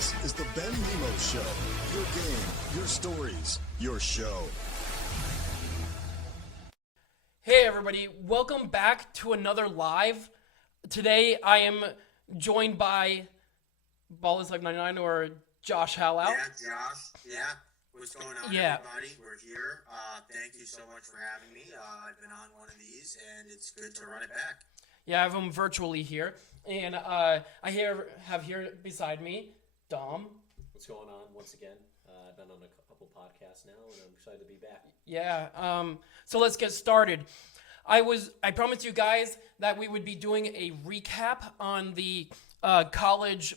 This is the Ben Lemos Show. Your game, your stories, your show. Hey everybody, welcome back to another live. Today I am joined by Ball is like 99 or Josh Hallow. Yeah, Josh. Yeah. What's going on, everybody? We're here. Thank you so much for having me. I've been on one of these, and it's good to run it back. Yeah, I have him virtually here. And I have here beside me, Dom. What's going on once again? I've been on a couple podcasts now, and I'm excited to be back. Yeah, so let's get started. I promised you guys that we would be doing a recap on the college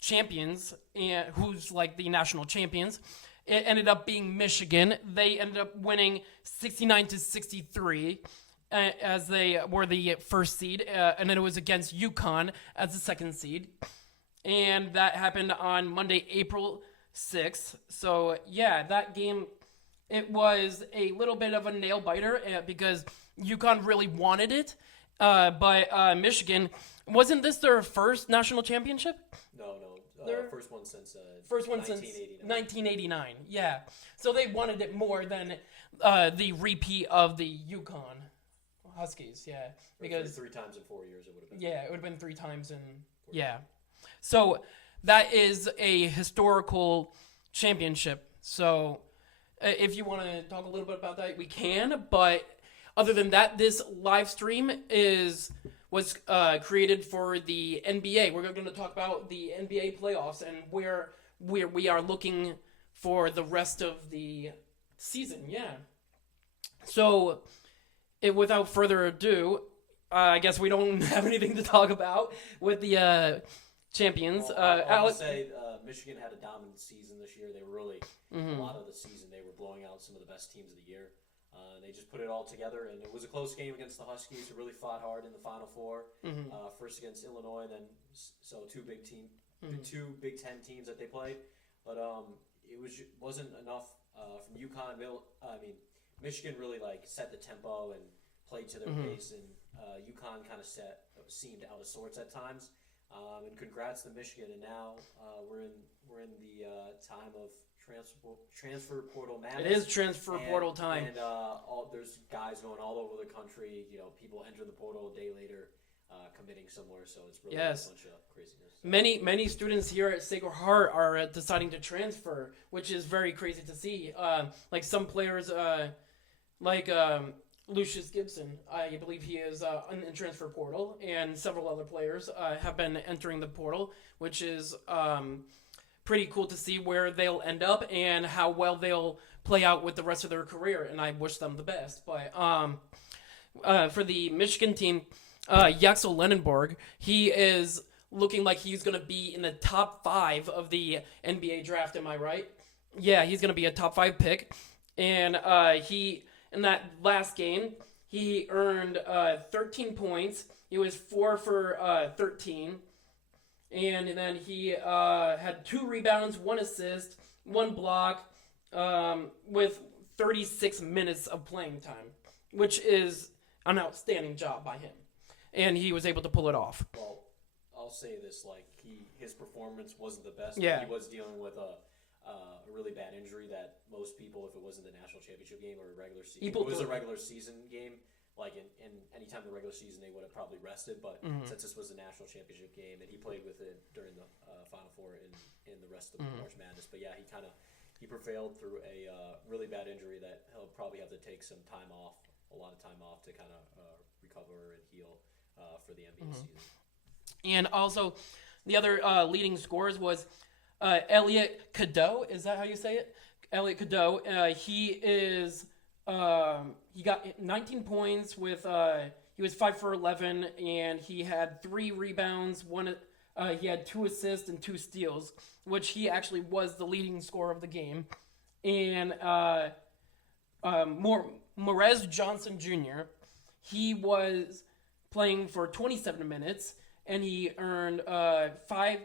champions, and who's like the national champions. It ended up being Michigan. They ended up winning 69-63 as they were the first seed, and then it was against UConn as the second seed. And that happened on Monday, April 6th. So, yeah, that game, it was a little bit of a nail-biter because UConn really wanted it. But Michigan, wasn't this their first national championship? No. First one since 1989. Yeah. So they wanted it more than the repeat of the UConn Huskies. Yeah. Because three times in 4 years it would have been. Yeah, it would have been 3 times in. Yeah. So that is a historical championship. So if you want to talk a little bit about that, we can. But other than that, this live stream was created for the NBA. We're going to talk about the NBA playoffs and where we are looking for the rest of the season. Yeah. So, without further ado, I guess we don't have anything to talk about with the champions. I would say Michigan had a dominant season this year. They were really, a lot of the season, they were blowing out some of the best teams of the year. They just put it all together, and it was a close game against the Huskies, who really fought hard in the Final Four. First against Illinois, then two Big Ten teams that they played. But it wasn't enough from UConn. Michigan really set the tempo and played to their pace, and UConn kind of seemed out of sorts at times. And congrats to Michigan, and now we're in the time of transfer portal madness. It is transfer portal time, and there's guys going all over the country. People enter the portal a day later, committing somewhere. So it's really a bunch of craziness. Many students here at Sacred Heart are deciding to transfer, which is very crazy to see. Like some players, Lucius Gibson, I believe he is in the transfer portal, and several other players have been entering the portal, which is pretty cool to see where they'll end up and how well they'll play out with the rest of their career, and I wish them the best. But for the Michigan team, Yaxel Lenenborg, he is looking like he's going to be in the top 5 of the NBA draft, am I right? Yeah, he's going to be a top 5 pick, and in that last game, he earned 13 points. He was 4 for 13. And then he had 2 rebounds, 1 assist, 1 block, with 36 minutes of playing time, which is an outstanding job by him. And he was able to pull it off. Well, I'll say this, his performance wasn't the best. Yeah. He was dealing with a really bad injury that most people, if it wasn't the national championship game or a regular season, it was a regular season game. In any time in the regular season, they would have probably rested. But since this was a national championship game, and he played with it during the Final Four in the rest of the March Madness. But yeah, he prevailed through a really bad injury that he'll probably have to take some time off, a lot of time off to kind of recover and heal for the NBA season. And also, the other leading scorers was Elliot Cadeau. Is that how you say it? Elliot Cadeau. He got 19 points with he was 5 for 11, and he had 3 rebounds. He had 2 assists and 2 steals, which he actually was the leading scorer of the game. And Morez Johnson Jr., he was playing for 27 minutes, and he earned 5.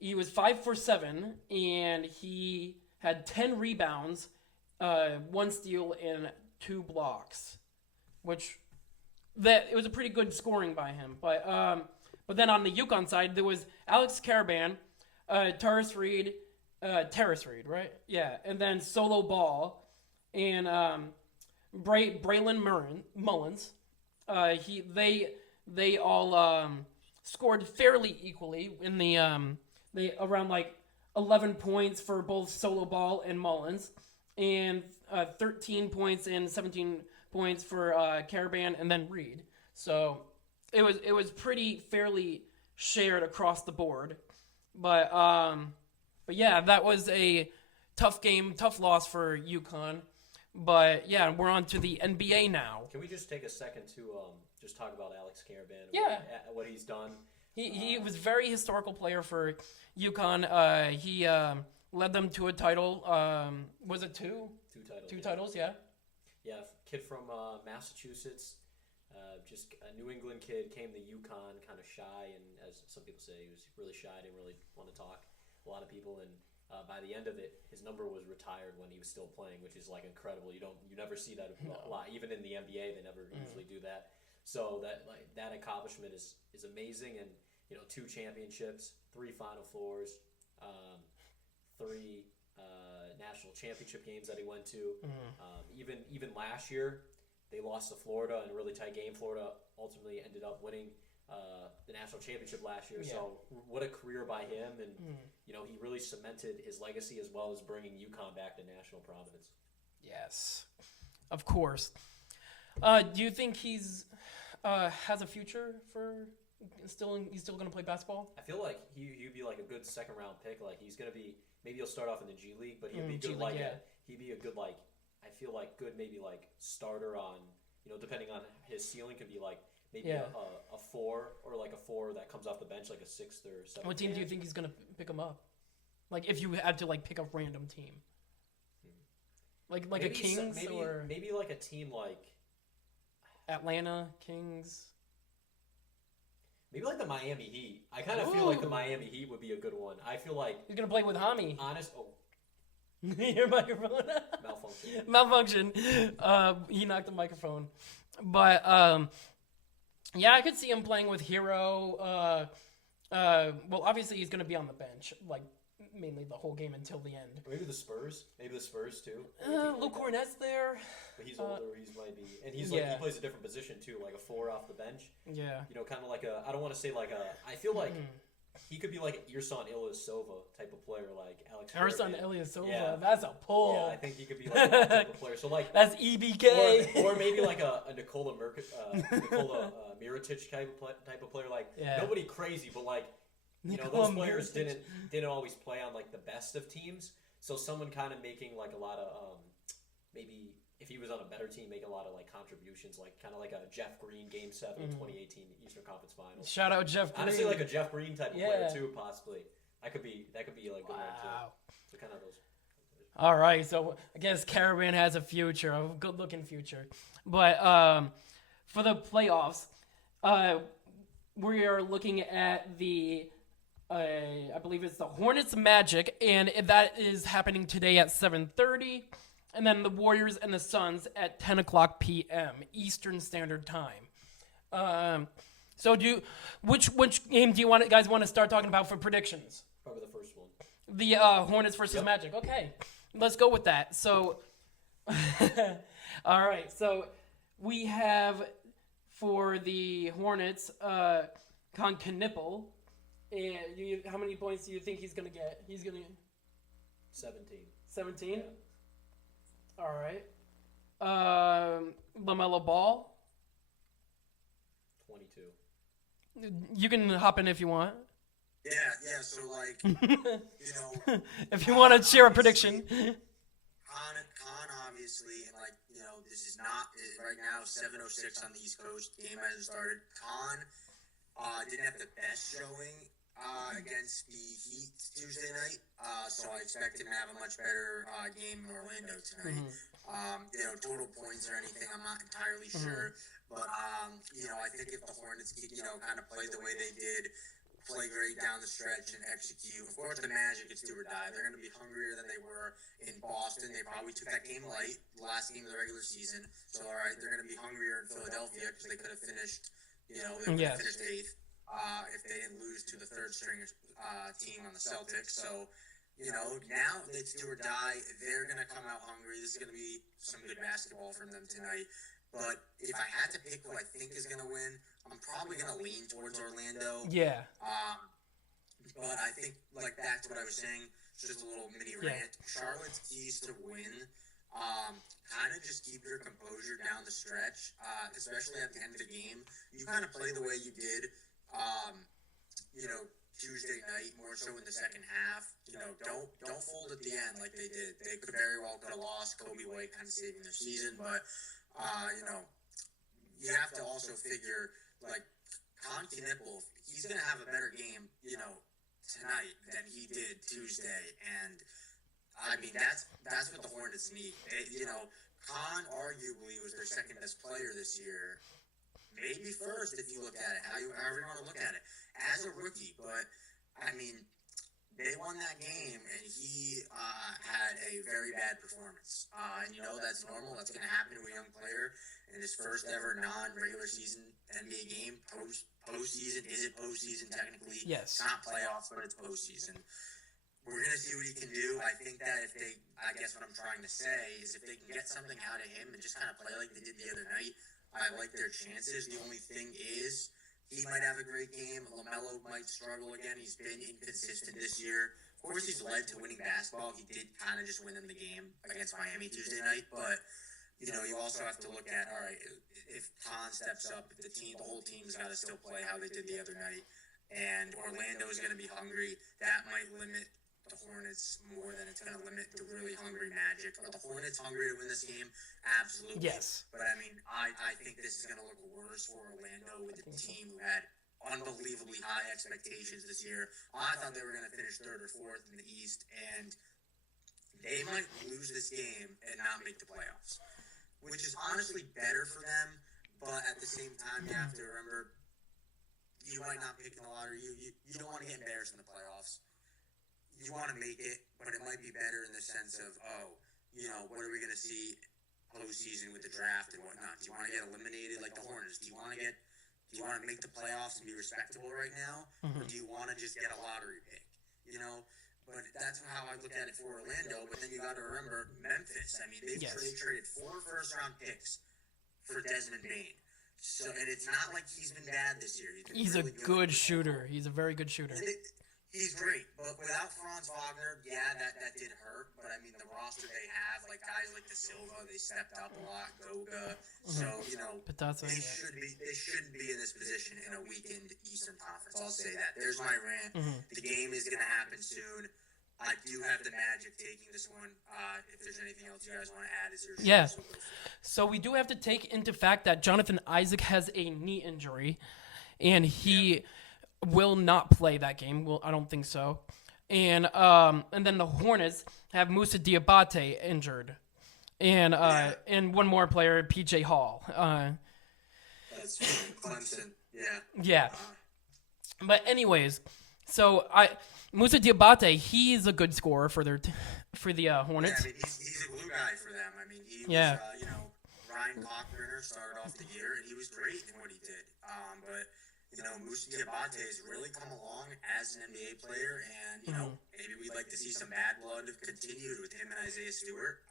He was 5 for 7, and he had 10 rebounds, 1 steal, and 2 blocks, which it was a pretty good scoring by him. But then on the UConn side, there was Alex Caravan. Terrace Reed, right? Yeah, and then Solo Ball, and Braylon Mullins. They all scored fairly equally in the they around like 11 points for both Solo Ball and Mullins, and 13 points and 17 points for Caravan and then Reed. So it was pretty fairly shared across the board, but yeah, that was a tough game, tough loss for UConn. But yeah, we're on to the NBA now. Can we just take a second to just talk about Alex Caravan? Yeah, what he's done. He was very historical player for UConn. He led them to a title. Was it two? Two titles, yeah. Yeah, kid from Massachusetts, just a New England kid, came to UConn kind of shy, and as some people say, he was really shy, didn't really want to talk. A lot of people, and by the end of it, his number was retired when he was still playing, which is like incredible. You never see that a lot, even in the NBA, they never usually do that. So that accomplishment is amazing, and 2 championships, 3 Final Fours, 3 national championship games that he went to. Even last year, they lost to Florida in a really tight game. Florida ultimately ended up winning the national championship last year. Yeah. So what a career by him, and he really cemented his legacy as well as bringing UConn back to national prominence. Yes, of course. Do you think he's has a future for he's still going to play basketball? I feel like he'd be like a good second round pick. Like he's going to be, maybe he'll start off in the G League, but he'd be good he'd be a good I feel like good maybe like starter on, depending on his ceiling, could be like maybe a 4 or like a 4 that comes off the bench, like a 6th or 7th. What team do you think he's going to pick him up? Like if you had to like pick a random team. Like maybe a Kings or maybe like a team like Atlanta Kings. Maybe like the Miami Heat. I kind of feel like the Miami Heat would be a good one. I feel like he's gonna play with Hami. Your microphone malfunction. He knocked the microphone, but yeah, I could see him playing with Hero. Well, obviously he's gonna be on the bench, like mainly the whole game until the end. Maybe the Spurs. Maybe the Spurs too. Luke Cornett's there. But he's older. He might be, and he's like he plays a different position too, like a 4 off the bench. Yeah. Kind of like a. I don't want to say like a. I feel like he could be like Ersan Ilyasova type of player, like Alex. Ersan Ilyasova. That's a pull. Yeah, I think he could be like that type of player. So like that's EBK. Or maybe like a Nikola Mirotic type of player. Like nobody crazy, but like. Those players didn't always play on like the best of teams. So someone kind of making like a lot of maybe if he was on a better team, make a lot of like contributions, like kind of like a Jeff Green Game 7 2018 Eastern Conference Finals. Shout out Jeff Green. Honestly, like a Jeff Green type of player too, possibly. That could be like a good one too. So kind of those. All right, so I guess Caravan has a future, a good-looking future. But for the playoffs, we are looking at the. I believe it's the Hornets Magic, and that is happening today at 7:30, and then the Warriors and the Suns at 10 o'clock p.m. Eastern Standard Time. So which game do you guys want to start talking about for predictions? Probably the first one. The Hornets versus Magic. Okay, let's go with that. So, all right. So we have for the Hornets, Con Knippel. And how many points do you think he's going to get? He's going to... 17. 17? Yeah. All right. LaMelo Ball? 22. You can hop in if you want. Yeah, so like, if you want to share a prediction. Con obviously, and like, this is not, right now, 7:06 on the East Coast, game hasn't started. Con didn't have the best showing against the Heat Tuesday night, so I expect him to have a much better game in Orlando tonight. Total points or anything, I'm not entirely sure, but I think if the Hornets kind of play the way they did, play great down the stretch and execute. Of course, the Magic, it's do or die. They're going to be hungrier than they were in Boston. They probably took that game light, the last game of the regular season. So, all right, they're going to be hungrier in Philadelphia because they could have finished, finished 8th. if they didn't lose to the third string team on the Celtics. So, now it's do or die. They're going to come out hungry. This is going to be some good basketball from them tonight. But if I had to pick who I think is going to win, I'm probably going to lean towards Orlando. Yeah. But I think, back to what I was saying, just a little mini rant. Charlotte's keys to win, kind of just keep your composure down the stretch, especially at the end of the game. You kind of play the way you did, Tuesday night, more so in the second half. Don't fold at the end like they did. They could very well could have lost. Kobe White kind of saving their season, but you have to also figure, Con Knipple, he's going to have a better game, tonight than he did Tuesday. And, I mean, that's what the Hornets need. Con arguably was their second-best player this year. Maybe first if you look at it, however you want to look at it, as a rookie. But, I mean, they won that game, and he had a very bad performance. And that's normal. That's going to happen to a young player in his first ever non-regular season NBA game. Postseason isn't postseason technically. Yes. It's not playoffs, but it's postseason. We're going to see what he can do. I think that I guess what I'm trying to say is if they can get something out of him and just kind of play like they did the other night, I like their chances. The only thing is, he might have a great game. LaMelo might struggle again. He's been inconsistent this year. Of course, he's led to winning basketball. He did kind of just win them the game against Miami Tuesday night. But, you also have to look at, all right, if Con steps up, if the whole team's got to still play how they did the other night, and Orlando is going to be hungry, that might limit the Hornets more than it's going to limit the really hungry Magic. Are the Hornets hungry to win this game? Absolutely. Yes. But, I mean, I think this is going to look worse for Orlando with a team who had unbelievably high expectations this year. I thought they were going to finish third or fourth in the East, and they might lose this game and not make the playoffs, which is honestly better for them. But at the same time, you have to remember, you might not pick in the lottery. You don't want to get embarrassed in the playoffs. You want to make it, but it might be better in the sense of, what are we going to see postseason with the draft and whatnot? Do you want to get eliminated like the Hornets? Do you want to make the playoffs and be respectable right now? Or do you want to just get a lottery pick? But that's how I look at it for Orlando. But then you got to remember Memphis. I mean, they traded 4 first-round picks for Desmond Bane. So, and it's not like he's been bad this year. He's really a good shooter. He's a very good shooter. He's great, but without Franz Wagner, that did hurt. But I mean, the roster they have, like guys like De Silva, they stepped up a lot. Goga, so they shouldn't be in this position in a weakened Eastern Conference. I'll say that. There's my rant. The game is gonna happen soon. I do have the Magic taking this one. If there's anything else you guys want to add, is there? So we do have to take into fact that Jonathan Isaac has a knee injury, and he will not play that game. Well, I don't think so. And then the Hornets have Moussa Diabate injured, and one more player, PJ Hall. That's Clemson. Yeah. But anyways, so Moussa Diabate, he's a good scorer for the Hornets. Yeah, I mean, he's a glue guy for them. I mean, he was, Ryan Lochner started off the year, and he was great in what he did. But Moussa Diabate has really come along as an NBA player, and maybe we'd like to see some bad blood continue with him and Isaiah Stewart.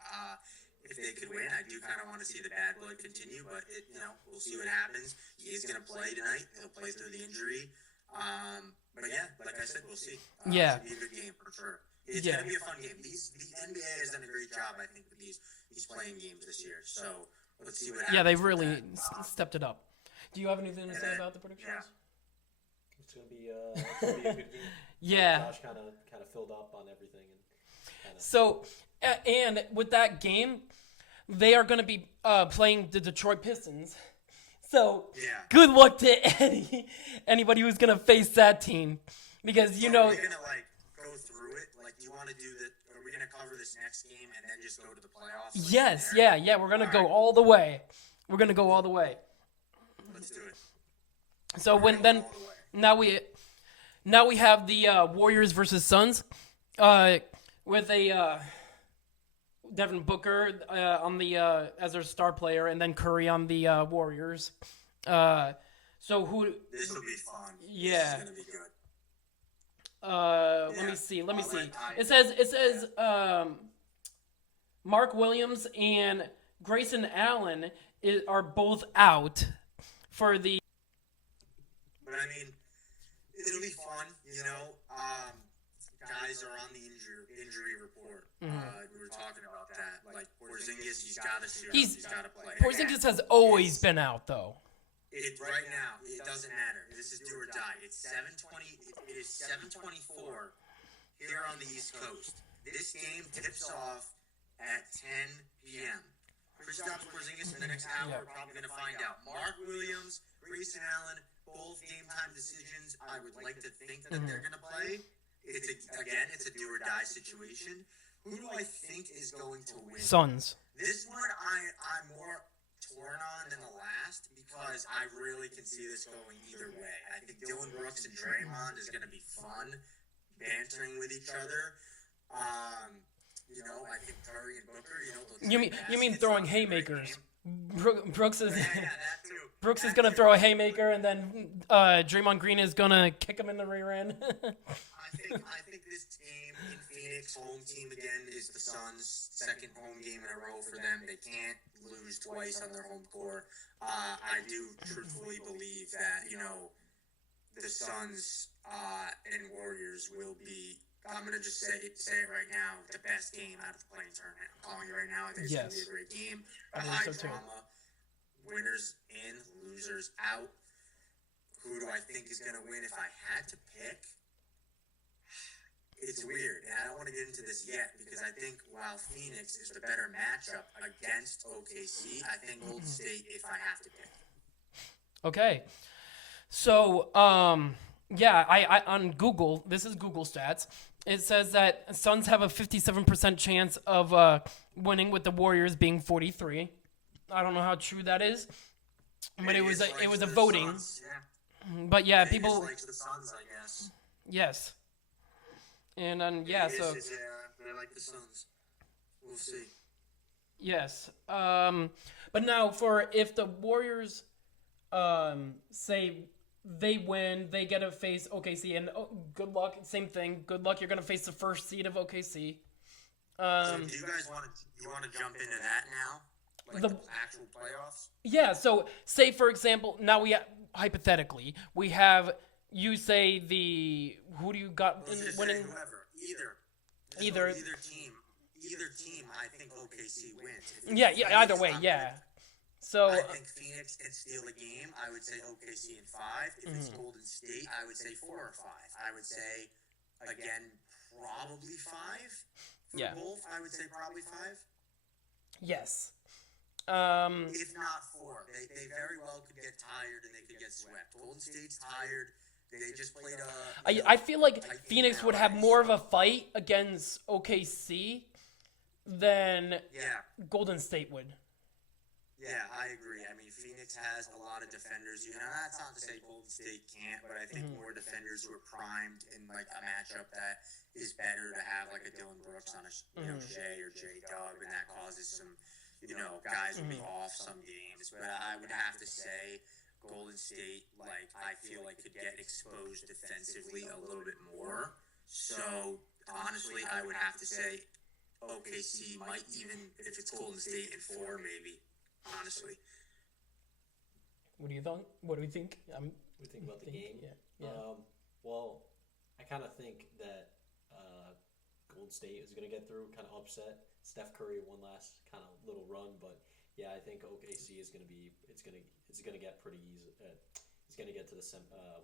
If they could win, I do kind of want to see the bad blood continue, but we'll see what happens. He is going to play tonight. He'll play through the injury. But like I said, we'll see. It's going to be a good game for sure. It's going to be a fun game. The NBA has done a great job, I think, with these playing games this year. So let's see what happens. Yeah, they've really stepped it up. Do you have anything to say about the predictions? Yeah. It's gonna be a good game. Yeah. Josh kind of filled up on everything and. So, and with that game, they are going to be playing the Detroit Pistons. So, good luck to anybody who's going to face that team, because Are we gonna go through it? You want to do the? Are we gonna cover this next game and then just go to the playoffs? Yes. Yeah. We're going to go all the way. Let's do it. So now we have the Warriors versus Suns, with a Devin Booker on the as their star player, and then Curry on the Warriors. So who? This will be fun. Yeah. This is gonna be good. Let me see. Let me see. I- It says Mark Williams and Grayson Allen are both out for the. But I mean, it'll be fun, you know. Guys are on the injury report. We were talking about that. Like Porzingis, he's got to suit up. He's got to play. Porzingis has always been out though. Right now, it doesn't matter. This is do or die. It's 7:20. It is 7:24 here on the East Coast. This game tips off at 10 p.m. Kristaps Porzingis in the next hour. We're probably going to find out. Mark Williams, Grayson Allen, both game time decisions. I would like to think that they're going to play. It's a do or die situation. Who do I think is going to win? Suns. This one I'm more torn on than the last because I really can see this going either way. I think Dylan Brooks and Draymond is going to be fun, bantering with each other. You know, I think Curry and Booker. You mean throwing haymakers? Brooks is that too. Brooks is gonna throw a haymaker, and then Draymond Green is gonna kick him in the rear end. I think this game in Phoenix, home team again, is the Suns' second home game in a row for them. They can't lose twice on their home court. I do truthfully believe that, you know, the Suns and Warriors will be, I'm going to just say it right now, the best game out of the playing tournament. I'm calling it right now. I think it's going to be a great game. High drama. Winners in, losers out. Who do I think is going to win if I had to pick? It's weird, and I don't want to get into this yet because I think while Phoenix is the better matchup against OKC, I think Golden State if I have to pick. Okay. So, yeah, I on Google, this is Google stats. It says that Suns have a 57% chance of winning with the Warriors being 43. I don't know how true that is, but it was a voting. Suns, yeah. But yeah, Vegas people. likes the Suns, I guess. Yes. And yeah, so they like the Suns. We'll see. yes. But now for if the Warriors, say they win, they get to face OKC, and good luck. Same thing. Good luck. You're gonna face the first seed of OKC. So do you guys want to jump into that now? Like the actual playoffs? Yeah. So say for example, now hypothetically we have. You say who do you got winning? Whoever, Either team. I think OKC wins. Yeah. Either way, yeah. So I think Phoenix can steal a game. I would say OKC in 5. If it's Golden State, I would say 4 or 5. I would say again probably 5. For both, I would say probably 5. Yes. If not 4, they very well could get tired and they could get swept. Golden State's tired. They just played I feel like Phoenix would have more of a fight against OKC than Golden State would. Yeah, I agree. I mean, Phoenix has a lot of defenders. You know, that's not to say Golden State can't, but I think more defenders who are primed in like a matchup that is better to have like a Dylan Brooks on a Shea or J Dub, and that causes some, you know, guys will be off some games. But I would have to say Golden State, like, I feel like could get exposed defensively a little bit more. So honestly, I would have to say OKC might even, if it's Golden State in 4 maybe. Honestly. What do you think? What do we think? We think about the game. Yeah. Well, I kind of think that Golden State is going to get through, kind of upset. Steph Curry one last kind of little run, but yeah, I think OKC is going to be. It's going to get pretty easy. He's going to get to the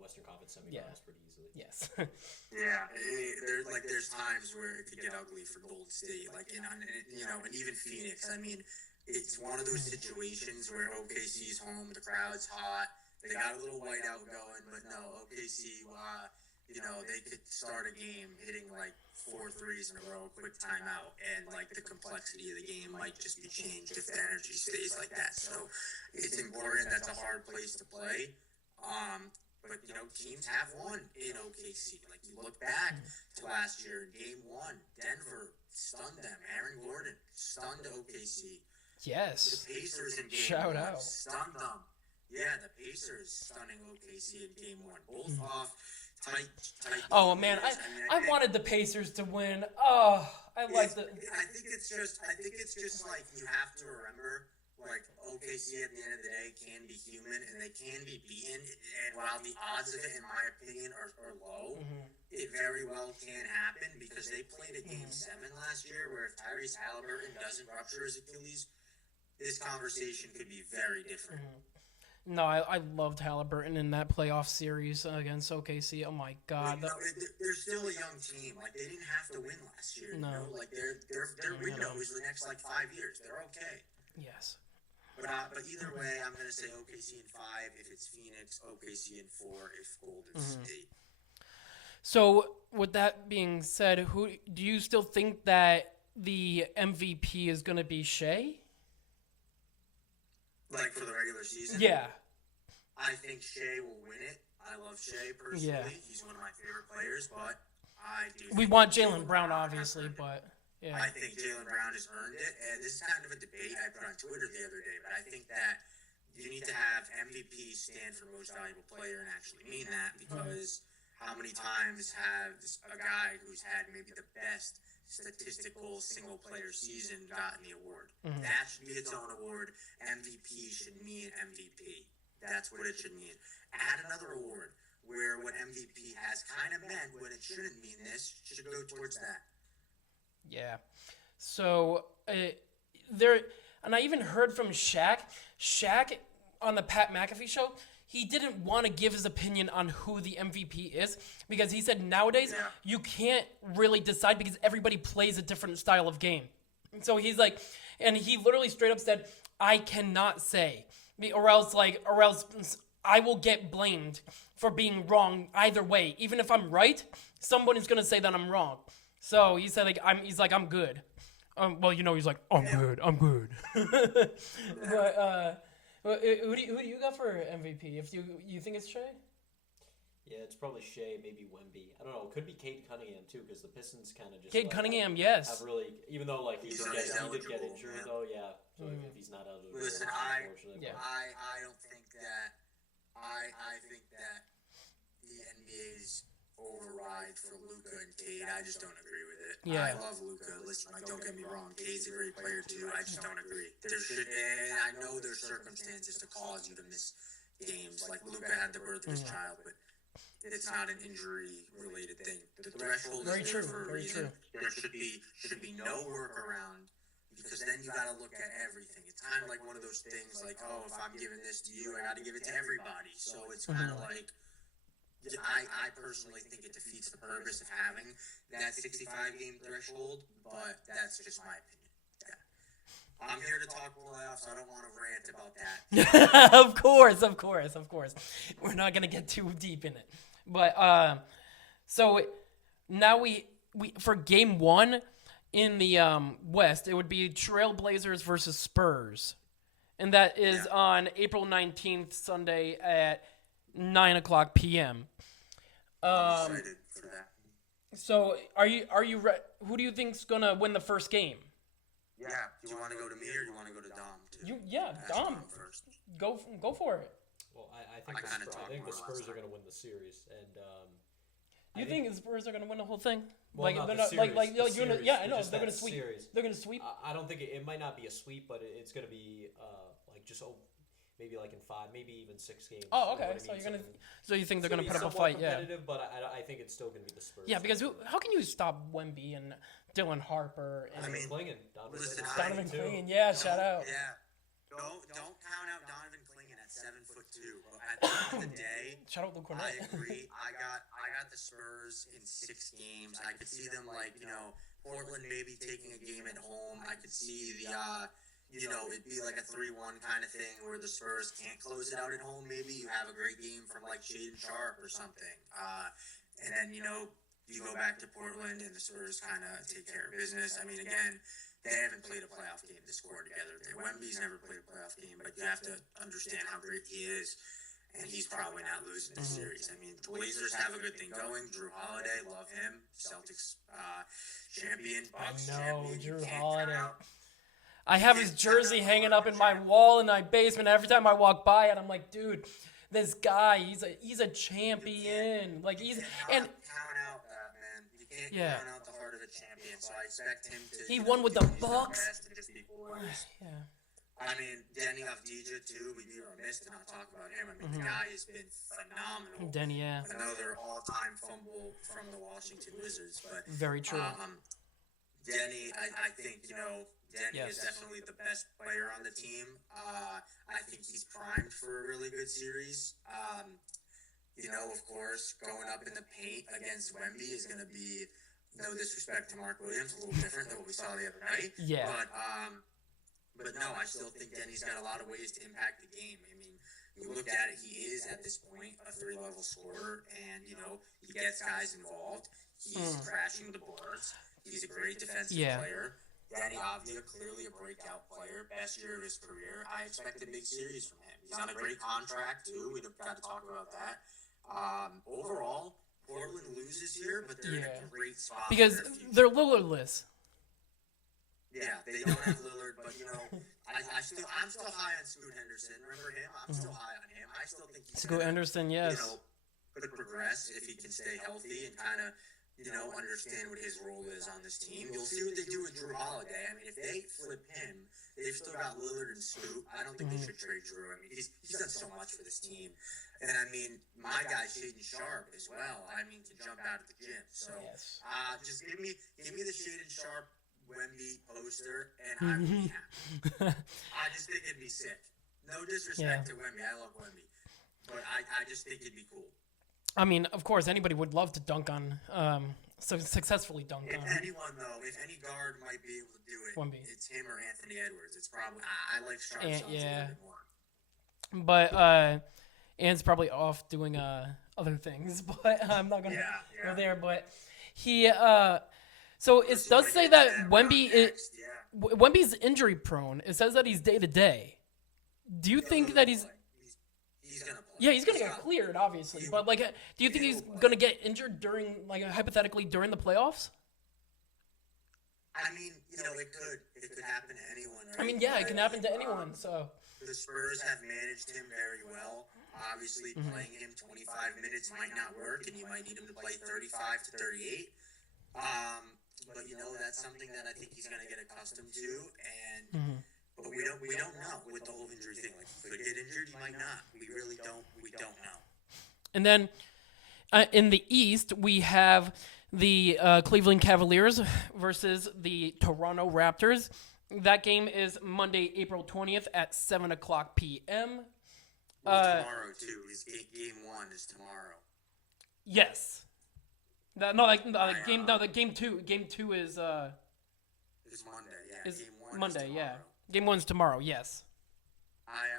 Western Conference semifinals pretty easily. Yes. Yeah, there's times where it could get ugly for Golden State, like and even Phoenix. I mean. It's one of those situations where OKC's home, the crowd's hot, they got a little whiteout going, but no, OKC, they could start a game hitting like 4 threes in a row, quick timeout, and like the complexity of the game might just be changed if the energy stays like that. So it's important. That's a hard place to play. But teams have won in OKC. Like you look back to last year, Game 1, Denver stunned them. Aaron Gordon stunned OKC. Yes. The Pacers in Game Shout 1 out. stunned them. Yeah, the Pacers stunning OKC in Game 1. Both off tight. Oh man, games. I wanted the Pacers to win. Oh, I like the. I think it's just like you have to remember, like OKC at the end of the day can be human and they can be beaten. And while the odds of it, in my opinion, are low, it very well can happen because they played a Game 7 last year where if Tyrese Halliburton doesn't rupture his Achilles, this conversation could be very different. No, I loved Halliburton in that playoff series against OKC. Oh my God. They're still a young team. Like they didn't have to win last year. No. You know? Like their window is the next like 5 years. They're okay. Yes. But either way, I'm gonna say OKC in 5 if it's Phoenix, OKC in 4 if Golden State. So with that being said, who do you still think that the MVP is going to be Shea? Like for the regular season? Yeah. I think Shea will win it. I love Shea personally. Yeah. He's one of my favorite players, but I do. We want Jaylen Brown, obviously, but yeah. I think Jaylen Brown has earned it, and this is kind of a debate I put on Twitter the other day, but I think that you need to have MVP stand for most valuable player and actually mean that because how many times has a guy who's had maybe the best statistical single-player season gotten the award? That should be its own award. MVP should mean MVP. That's what it should mean. Add another award where what MVP has kind of meant when it shouldn't mean this should go towards that. Yeah. So there, and I even heard from Shaq. Shaq on the Pat McAfee show, he didn't want to give his opinion on who the MVP is because he said nowadays you can't really decide because everybody plays a different style of game. So he's like, and he literally straight up said, I cannot say, or else I will get blamed for being wrong either way. Even if I'm right, someone is going to say that I'm wrong. So he said, I'm good. Well, he's like, I'm good. But who do you got for MVP? If you think it's Shea? Yeah, it's probably Shea, maybe Wemby. I don't know. It could be Cade Cunningham too, because the Pistons kind of just Cunningham, yes. have really, even though he did get injured though, yeah. So if he's not eligible, Listen, unfortunately. I don't think that. I think that the NBA's override for Luka and Cade. I just don't agree with it. Yeah. I love Luka. Listen, don't get me wrong. Cade's a great player too. I just don't agree. And I know there's circumstances to cause you to miss games. Like Luka had the birth of his child, but it's not an injury-related thing. The threshold is there for a reason. There should be no workaround because then you got to look at everything. It's kind of like one of those things like, oh, if I'm giving this to you, I got to give it to everybody. So it's kind of like, I personally think it defeats the purpose of having that 65-game threshold, but that's just my opinion. Yeah. I'm here to talk playoffs. I don't want to rant about that. Of course. We're not going to get too deep in it. But so now we for game 1 in the West, it would be Trailblazers versus Spurs. And that is on April 19th, Sunday at 9:00 p.m. I'm excited for that. So are you who do you think's going to win the first game? Yeah. Do you want to go to me or do you want to go to Dom too? Dom first. Go for it. Well, I think the Spurs are going to win the series, and You think the Spurs are going to win the whole thing? Well, not they're the not series, like the I know series, they're going to just sweep. that series. They're going to sweep. I don't think it might not be a sweep, but it's going to be maybe in 5, maybe even 6 games. Oh, okay. So you think they're going to put up a fight? Yeah. But I think it's still going to be the Spurs. Yeah, because how can you stop Wemby and Dylan Harper and Donovan Clingan? Yeah, shout out. Yeah. Don't count out Donovan Clingan at 7'2". But at the end of the day, Shout out Luke I Cornett. agree. I got the Spurs in 6 games. I could see them Portland maybe taking a game at home. I could see the it'd be like a 3-1 kind of thing where the Spurs can't close it out at home. Maybe you have a great game from Shaedon Sharpe or something. And then, you go back to Portland and the Spurs kind of take care of business. I mean, again, they haven't played a playoff game to score together. Wemby's never played a playoff game, but you have to understand how great he is. And he's probably not losing this series. I mean, the Blazers have a good thing going. Drew Holiday, love him. Celtics champion, Bucks champion. Drew Holiday. I have his jersey hanging up in my wall in my basement. Every time I walk by it, I'm like, dude, this guy, he's a champion. Like he's and count out that, man. You can't Yeah. count out the heart of a champion. So I expect him to. he you won know, with do the what he's done Bucks. best and just be poised. Yeah. I mean, Denny Avdija too. We'd be remiss to not talk about him. I mean, the guy has been phenomenal. Denny, yeah. Another all-time fumble from the Washington Wizards, but Very true. Denny, I think Denny Yes. is definitely the best player on the team. I think he's primed for a really good series. Of course, going up in the paint against Wemby is going to be, no disrespect to Mark Williams, a little different than what we saw the other night. Yeah. But no, I still think Denny's got a lot of ways to impact the game. I mean, you look at it, he is at this point a 3-level scorer, and he gets guys involved. He's crashing the boards. He's a great defensive player. Denny Avdija, clearly a breakout player, best year of his career. I expect a big series from him. He's on a great contract too. We've got to talk about that. Overall, Portland loses here, but they're in a great spot Because for their future. they're Lillardless. Yeah, they don't have Lillard, but I'm still high on Scoot Henderson. Remember him? I'm still high on him. I still think he's Scoot Henderson, yes. Could progress if he can stay healthy and kind of understand what his role is on this team. You'll see what they do with Drew Holiday. I mean, if they flip him, they've still got Lillard and Scoot. I don't think they should trade Drew. I mean, he's done so much for this team. And I mean, my guy Shaden Sharp as well. I mean, can jump out of the gym. So just give me the Shaden Sharp Wemby poster, and I would be happy. I just think it'd be sick. No disrespect to Wemby. I love Wemby. But I just think it'd be cool. I mean, of course, anybody would love to dunk on, successfully dunk on. If any guard might be able to do it, Wemby. it's him or Anthony Edwards. It's probably, I like Sharp shots a little bit more. But, Ant's probably off doing, other things, but I'm not gonna go there, but he, so it does say that Wemby's injury prone. It says that he's day to day. Do you think that he's gonna play? Yeah, he's gonna get cleared, obviously. But do you think he's gonna get injured during, hypothetically during the playoffs? I mean, it could happen to anyone. Right? I mean, yeah, it can happen to anyone. So the Spurs have managed him very well. Obviously, playing him 25 minutes might not work, and you might need him to play 35 to 38. But that's something that I think he's going to get accustomed to, and but we don't know with the whole injury thing. Like, he could get injured, he might not. We really don't. We don't know. And then in the East, we have the Cleveland Cavaliers versus the Toronto Raptors. That game is Monday, April 20th at 7:00 p.m. Tomorrow too. Game 1 is tomorrow. Yes. Game two. Game 2 is It's Monday. Yeah. is Game 1 Monday. is Yeah. tomorrow. Game 1's tomorrow. Yes. I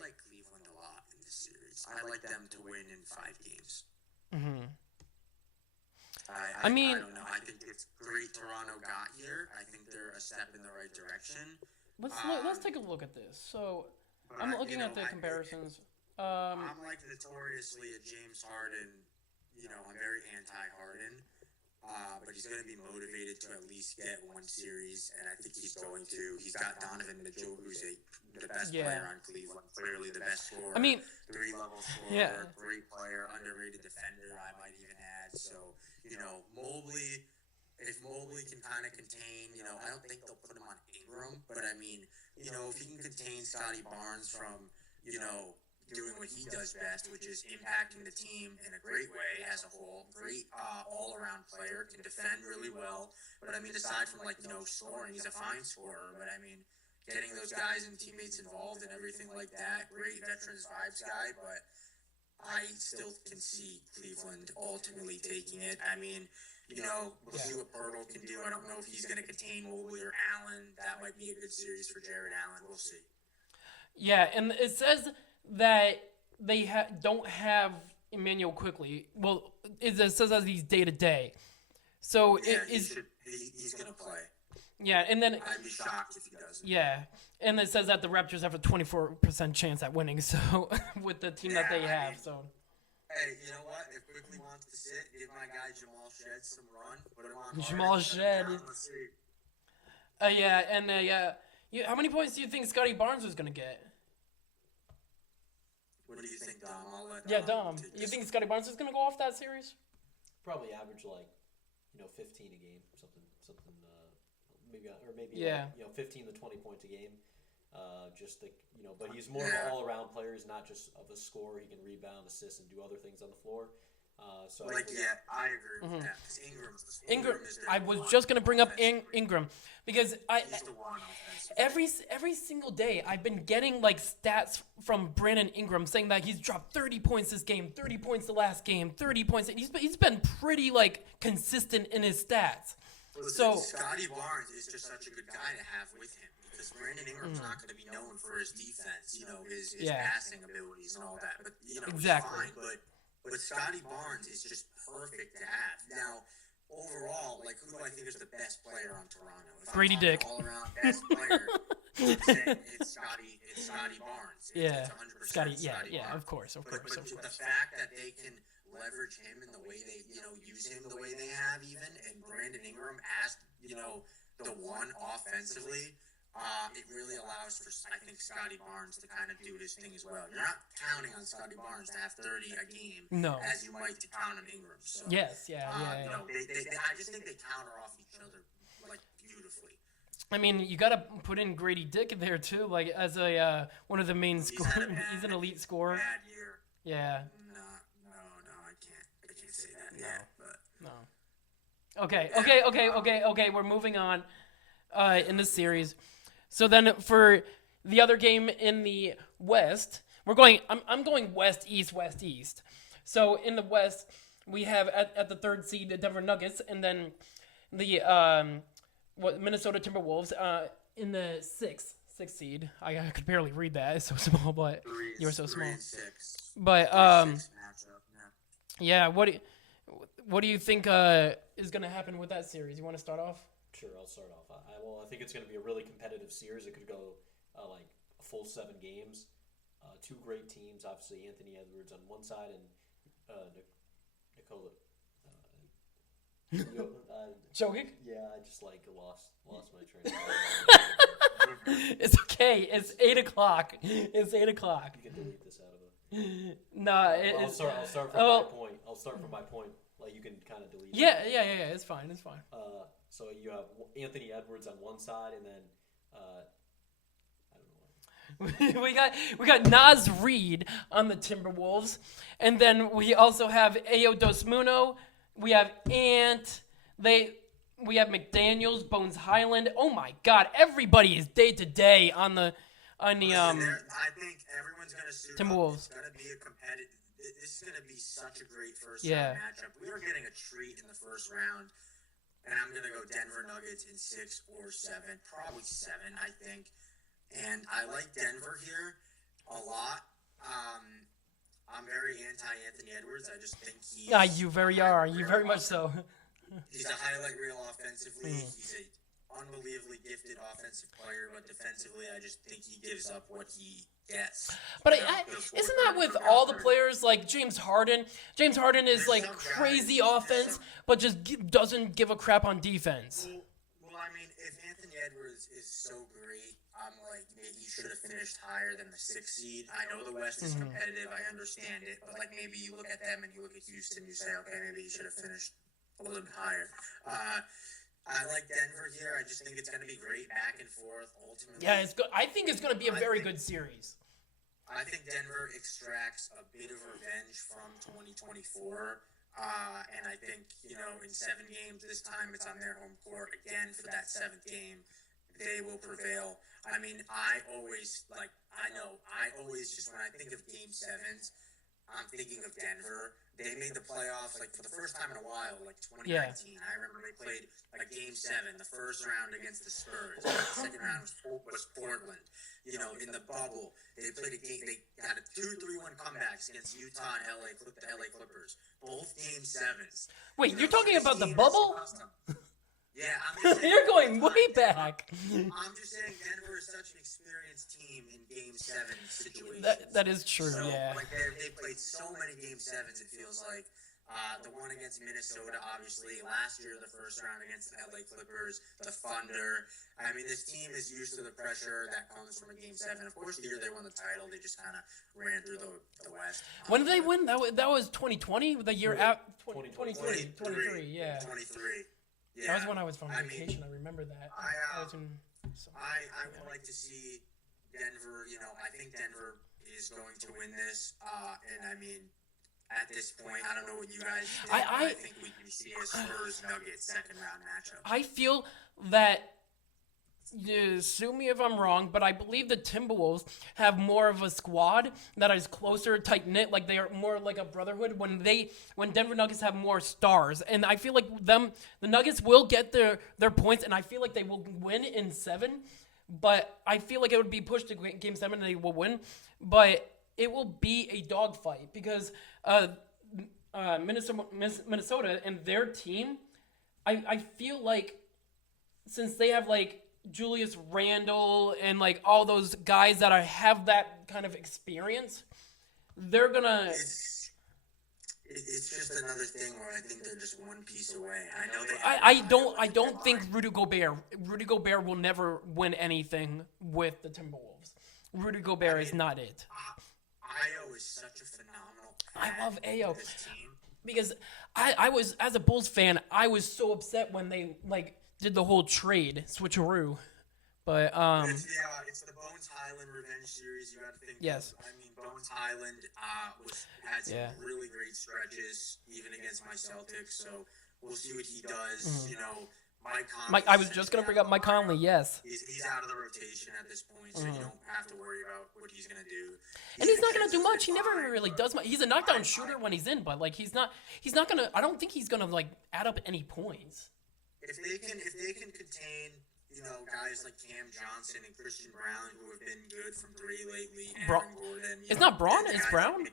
like Cleveland a lot in this series. I like them to win in 5 games. I mean, I don't know. I think it's great Toronto got here. I think they're a step in the right direction. Let's take a look at this. So I'm looking at the comparisons. I'm notoriously a James Harden. I'm very anti-Harden. But he's going to be motivated to at least get one series, and I think he's going to. He's got Donovan Mitchell, who's the best player on Cleveland, clearly the best scorer. I mean, 3-level scorer, great player, underrated defender, I might even add. So, Mobley, if Mobley can kind of contain, I don't think they'll put him on Ingram, but I mean, if he can contain Scotty Barnes from, doing what he does best, which is impacting the team in a great way as a whole. Great all-around player, can defend really well. But I mean, aside from scoring, he's a fine scorer. But I mean, getting those guys and teammates involved and everything like that, great veterans vibes guy. But I still can see Cleveland ultimately taking it. I mean, we'll see what Pirtle can do. I don't know if he's going to contain Mobley or Allen. That might be a good series for Jared Allen. We'll see. Yeah, and it says that they don't have Emmanuel Quickly. Well, it says that he's day to day. So he's going to play. Yeah, and then I'd be shocked if he doesn't. Yeah, and it says that the Raptors have a 24% chance at winning. So with the team that they have, so. Hey, you know what? If Quickly wants to sit, give my guy Jamal Shed some run. Put him on Jamal Shed. Yeah, and how many points do you think Scotty Barnes was gonna get? What do you think, Dom? I'll let Dom. take You this think one. Scotty Barnes is gonna go off that series? Probably average 15 a game, something. Maybe Yeah. 15 to 20 points a game. But he's more of an all-around player. He's not just of a scorer. He can rebound, assist, and do other things on the floor. I agree with that. 'Cause Ingram. is their I was one just gonna bring up offensively. Ingram because He's the one offensively. every single day I've been getting like stats from Brandon Ingram saying that he's dropped 30 points this game, 30 points the last game, 30 points. And he's been pretty like consistent in his stats. So Scotty Barnes is just such a good guy to have with him because Brandon Ingram's not going to be known for his defense, his passing abilities and all that. But Exactly. he's fine. But Scotty Barnes is just perfect to have. Now, overall, like who do I think is the best player on Toronto? If Grady I'm Dick. all around best player, it's Scotty Barnes. Yeah. It's 100% Scotty. Scotty Yeah. Barnes. Of course. But the fact that they can leverage him in the way they, use him the way they have even, and Brandon Ingram as, the one offensively, it really allows for, I think, Scotty Barnes to kind of do his thing as well. You're not counting on Scotty Barnes to have 30 a game as you might to count on Ingram. So, Yes. Yeah. I just think they counter off each other, like, beautifully. I mean, you got to put in Grady Dick in there too, like as a one of the main scorers. He's an elite scorer. Bad year. Yeah. No, I can't say that yet, but. No. Okay. We're moving on in this series. So then for the other game in the West, I'm going West East. So in the West, we have at the third seed the Denver Nuggets, and then the Minnesota Timberwolves in the sixth seed. I could barely read that. It's so small, but you were so small. 3-6. But 3-6 matchup, yeah. What do you think is gonna happen with that series? You want to start off? Sure, I'll start off. I think it's going to be a really competitive series. It could go like a full 7 games. Two great teams, obviously Anthony Edwards on one side and Nikola. Jokic? Yeah, I just lost my train of thought. It's okay. It's 8:00. It's 8:00. You can delete this out of it. No, I'll start from my point. I'll start from my point. Like you can kind of delete. Yeah. It's fine. So you have Anthony Edwards on one side, and then I don't know. we got Naz Reid on the Timberwolves, and then we also have Ayo Dosunmu. We have Ant. We have McDaniels, Bones Highland. Oh my God! Everybody is day to day on the I think everyone's gonna suit Timberwolves. Up. It's gonna be a competitive. This is gonna be such a great first Yeah. round matchup. We are getting a treat in the first round, and I'm gonna go Denver Nuggets in 6 or 7, probably 7, I think. And I like Denver here a lot. I'm very anti Anthony Edwards. I just think he's. You very are. You very much so. He's a highlight reel offensively. He's a unbelievably gifted offensive player, but defensively, I just think he gives up what he gets. But isn't that with all the players like James Harden? James Harden is like crazy offense, but just doesn't give a crap on defense. Well, I mean, if Anthony Edwards is so great, I'm like, maybe he should have finished higher than the 6th seed. I know the West is competitive. I understand it. But, like, maybe you look at them and you look at Houston, you say, okay, maybe he should have finished a little bit higher. I like Denver here. I just think it's going to be great back and forth. Ultimately, Yeah, it's good. I think it's going to be a very good series. I think Denver extracts a bit of revenge from 2024. And I think, in 7 games this time, it's on their home court again for that 7th game. They will prevail. I mean, I always when I think of Game 7s, I'm thinking of Denver. They made the playoffs, for the first time in a while, 2019. Yeah. I remember they played, Game 7, the first round against the Spurs. The second round was Portland. In the bubble, they played a game. They got a 2-3-1 comebacks against Utah and the LA Clippers. Both Game 7s. Wait, you're talking about the bubble? Yeah, I'm just saying, You're going way back. I'm just saying Denver is such an experienced team in Game 7 situations. That is true, So, yeah. they played so many Game 7s, it feels like, The one against Minnesota, obviously. Last year, the first round against the LA Clippers, the Thunder. I mean, this team is used to the pressure that comes from a Game 7. Of course, the year they won the title, they just kind of ran through the West. When did they win? That was 2020, the year out. 2023. 23, yeah. 23. Yeah. That was when I was from I vacation. mean, I remember that. I Yeah. would like to see Denver. I think Denver is going to win this. And I mean, at this point, I don't know what you guys think. I think we can see a Spurs Nuggets second round matchup. I feel that. Sue me if I'm wrong, but I believe the Timberwolves have more of a squad that is closer, tight knit. Like they are more like a brotherhood. When Denver Nuggets have more stars, and I feel like the Nuggets will get their points, and I feel like they will win in 7. But I feel like it would be pushed to Game 7, and they will win. But it will be a dogfight because Minnesota and their team, I feel like since they have like Julius Randle and like all those guys that have that kind of experience, they're gonna. It's just another thing where I think they're just one piece away. I know I don't think Rudy Gobert will never win anything with the Timberwolves. Rudy Gobert is not it. Ayo is such a phenomenal I love Ayo for this team. because I was, as a Bulls fan, I was so upset when they like did the whole trade switcheroo. But It's the Bones Highland revenge series. You got to think. Yes. I mean, Bones Highland had some really great stretches, even against my Celtics. So we'll see what he does. Mike Conley. I was just gonna bring up Mike Conley. Yes. He's out of the rotation at this point, so you don't have to worry about what he's gonna do. And he's not gonna do much. He never really does much. He's a knockdown shooter when he's in, but like he's not gonna. I don't think he's gonna like add up any points. If they can contain, guys like Cam Johnson and Christian Brown, who have been good from 3 lately, Aaron Gordon. It's not Braun. It's Brown.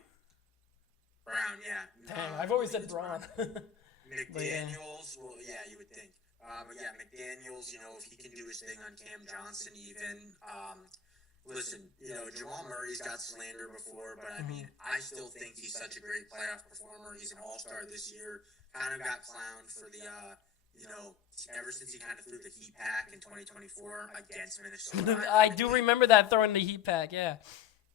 Brown, yeah. Dang, I've always said Braun. McDaniels, well, yeah, you would think. But yeah, McDaniels, if he can do his thing on Cam Johnson even. Listen, Jamal Murray's got slander before, but I mean, I still think he's such a great playoff performer. He's an all-star this year. Kind of got clowned for the, ever since he kind of threw the Heat pack in 2024 against Minnesota. I do remember that throwing the Heat pack, yeah.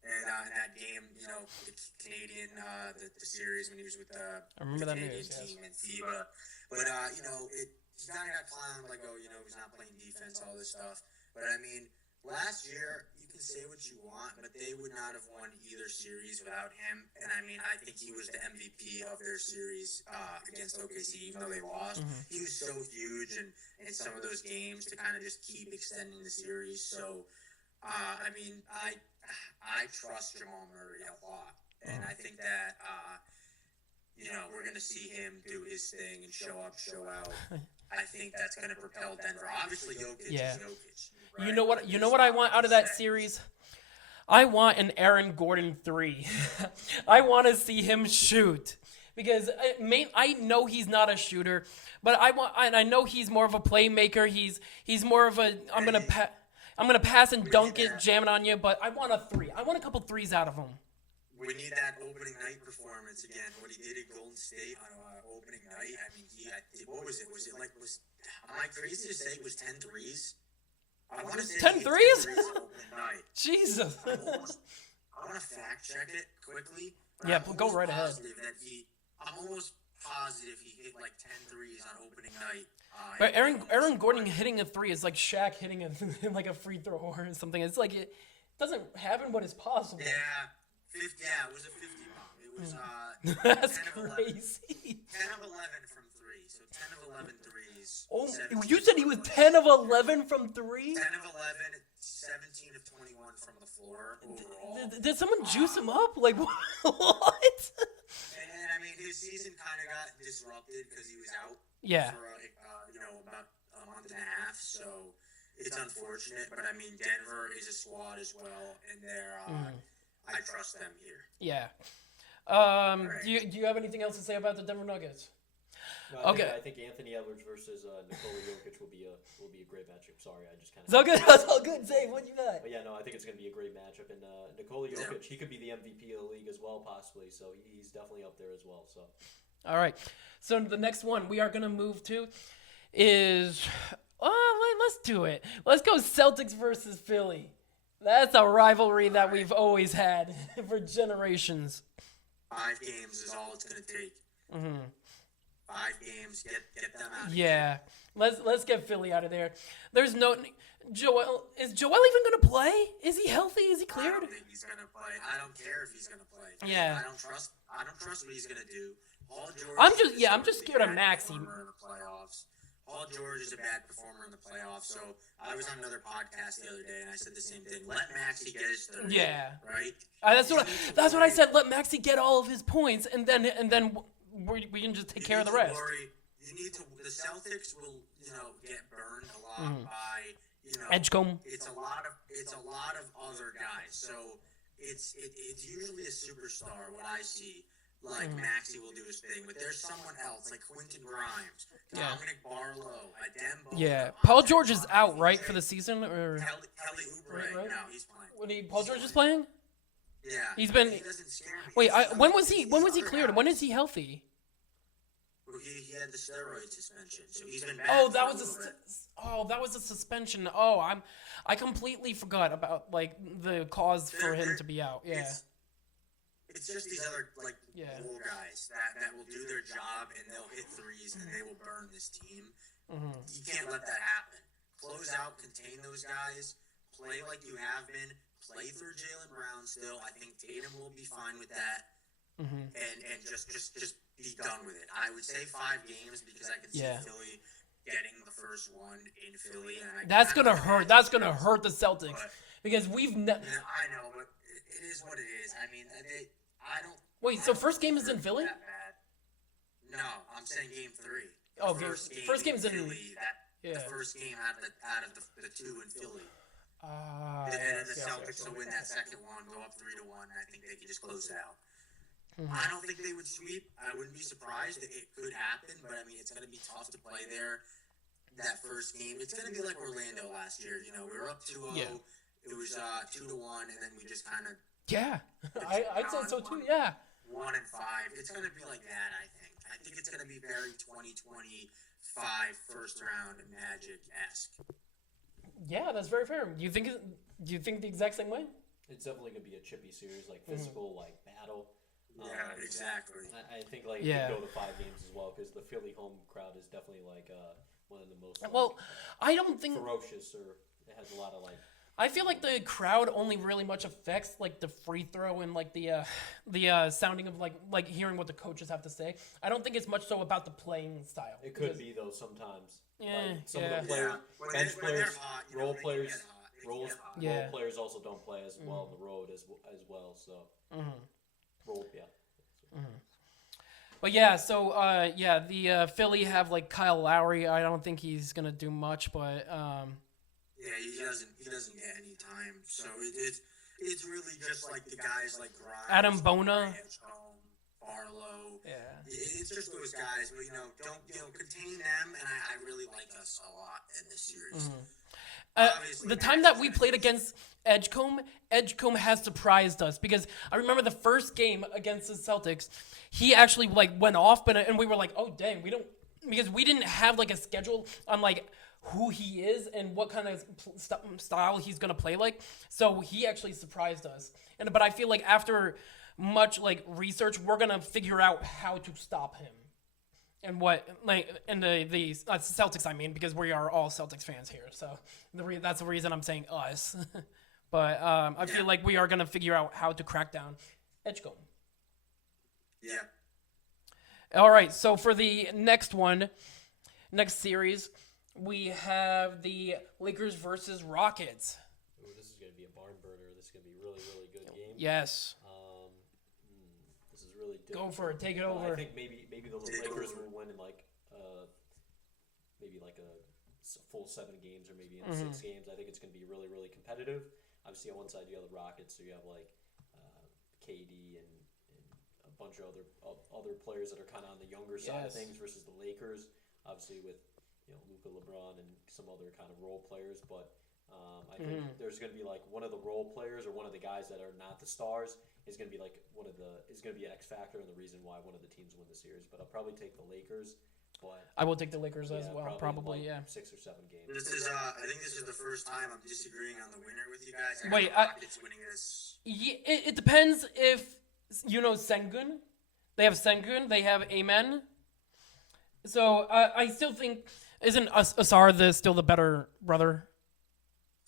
And in that game, the Canadian, the series when he was with the Canadian team in FIBA. But, he kind of got clowned, like, he's not playing defense, all this stuff. But, I mean, last year, you can say what you want, but they would not have won either series without him. And, I mean, I think he was the MVP of their series against OKC, even though they lost. He was so huge in some of those games to kind of just keep extending the series. So, I mean, I trust Jamal Murray a lot. And I think that, we're going to see him do his thing and show up, show out. I think that's going to propel Denver. Obviously, Jokic is Jokic. Right? You know what I want out of that series? I want an Aaron Gordon 3. I want to see him shoot. Because I know he's not a shooter, but I know he's more of a playmaker. He's more of a I'm gonna pass and dunk it, jam it on you. But I want a 3. I want a couple 3s out of him. We need that opening night performance again. What he did at Golden State on opening night. I mean, what was it? Am I crazy to say it was 10 threes? I want to say 10 threes? Opening night. Jesus. I want to fact check it quickly. Yeah, go right ahead. I'm almost positive he hit like 10 threes on opening night. But Aaron Gordon hitting a 3 is like Shaq hitting like a free throw or something. It's like it doesn't happen, but it's possible. Yeah. It was a 50 bomb. It was That's 10 of crazy. 10 of 11 from 3. So 10 of 11 threes. Oh, you said he was 10 of 11 from 3? 10 of 11, 17 of 21 from the floor overall. Did someone juice him up? Like, what? And I mean, his season kind of got disrupted because he was out Yeah. for about a month and a half. So it's unfortunate. But I mean, Denver is a squad as well, and they're I trust them here. Yeah. Right. Do you have anything else to say about the Denver Nuggets? No, I think Anthony Edwards versus Nikola Jokic will be a great matchup. Sorry, I just kind of. It's all good. That's all good. Zay, what you got? But yeah, no, I think it's going to be a great matchup, and Nikola Jokic, he could be the MVP of the league as well, possibly. So he's definitely up there as well. So All right. So the next one we are gonna move to is let's do it. Let's go Celtics versus Philly. That's a rivalry that we've always had for generations. 5 games is all it's gonna take. 5 games, get them out. Yeah. Let's get Philly out of there. There's no Joel. Is Joel even gonna play? Is he healthy? Is he I cleared? don't think he's gonna play. I don't care if he's gonna play. Yeah. I don't trust what he's gonna do. Paul George. I'm just scared of Maxey. In the playoffs. Paul George is a bad performer in the playoffs. So I was on another podcast the other day and I said the same thing. Let Maxey get his 30. Yeah. Right. That's what I said. Let Maxey get all of his points, and then we can just take care of the rest. The Celtics will, get burned a lot by, Edgecombe. It's a lot of other guys. So it's usually a superstar. What I see, like Maxey will do his thing, but there's someone else like Quentin Grimes, Dominic Barlow, Dembo. Yeah, Paul George is out, right, for the season, or Kelly Oubre. Right? No, he's playing. Paul George is playing? Yeah, He's been. He doesn't scare me. Wait, It's when like was he? these When was he other cleared? guys. When is he healthy? He had the steroid suspension, so he's been back. Oh, for that a was little bit. that was a suspension. Oh, I completely forgot about like the cause for him to be out. Yeah. It's just these other role guys that will do their job and they'll hit threes and they will burn this team. You can't let that happen. Close out, contain those guys, play like you have been, play through Jaylen Brown still. I think Tatum will be fine with that, and just be done with it. I would say 5 games because I can see Philly getting the first one in Philly. And That's gonna hurt. That's gonna hurt the Celtics because we've. I know, but it is what it is. I mean, I don't. Wait, so first game is in Philly? That bad. No, I'm saying game 3. Oh, first game is in Philly. The first game out of the 2 in Philly. And the Celtics will win that second one, go up 3-1. I think they can just close it out. I don't think they would sweep. I wouldn't be surprised. It could happen, but I mean, it's going to be tough to play there. That first game, it's going to be like Orlando last year. We were up 2-0. Yeah. It was 2-1, and then we just kind of. Yeah, I'd say so too. Yeah. 1-5. It's going to be like that. I think it's going to be very 2025 first round Magic-esque. Yeah, that's very fair. Do you think the exact same way? It's definitely gonna be a chippy series, like physical, like battle. Yeah, exactly. I think like you go to 5 games as well because the Philly home crowd is definitely like one of the most. I don't think ferocious, or it has a lot of like. I feel like the crowd only really much affects like the free throw and like the sounding of like hearing what the coaches have to say. I don't think it's much so about the playing style. It could be though sometimes. Yeah, like, some of the players, bench players, role players, role players also don't play as well on the road as well. So role, But yeah, so the Philly have like Kyle Lowry. I don't think he's gonna do much, but yeah, he doesn't get any time. So it's really just like the guys like Grimes, Adam Bona, Barlow. Yeah, it's just those guys. But don't contain them. And I really like us a lot in this series. The time that we played against Edgecombe has surprised us because I remember the first game against the Celtics, he actually like went off, and we were like, oh dang, because we didn't have like a schedule on like who he is and what kind of style he's gonna play like. So he actually surprised us, but I feel like after much like research, we're gonna figure out how to stop him. And the Celtics, I mean, because we are all Celtics fans here, so that's the reason I'm saying us. But I feel like we are gonna figure out how to crack down Edgecombe. Yeah. All right, so for the next series, we have the Lakers versus Rockets. Ooh, this is gonna be a barn burner. This is gonna be a really, really good game. Yes. This is really difficult. Go for it. Take it over. I think maybe the Lakers will win in maybe like a full 7 games or maybe in 6 games. I think it's going to be really, really competitive. Obviously, on one side you have the Rockets, so you have like KD and a bunch of other players that are kind of on the younger side of things versus the Lakers. Obviously with Luka, LeBron, and some other kind of role players, but I think there's going to be like one of the role players or one of the guys that are not the stars is going to be like is going to be an X factor and the reason why one of the teams win the series. But I'll probably take the Lakers. But I will take the Lakers as well, probably, like yeah. 6 or 7 games. I think this is the first time I'm disagreeing on the winner with you guys. Wait, Rockets winning this. Yeah, it depends if you know Sengun. They have Sengun. They have Amen. So I still think isn't Asar still the better brother?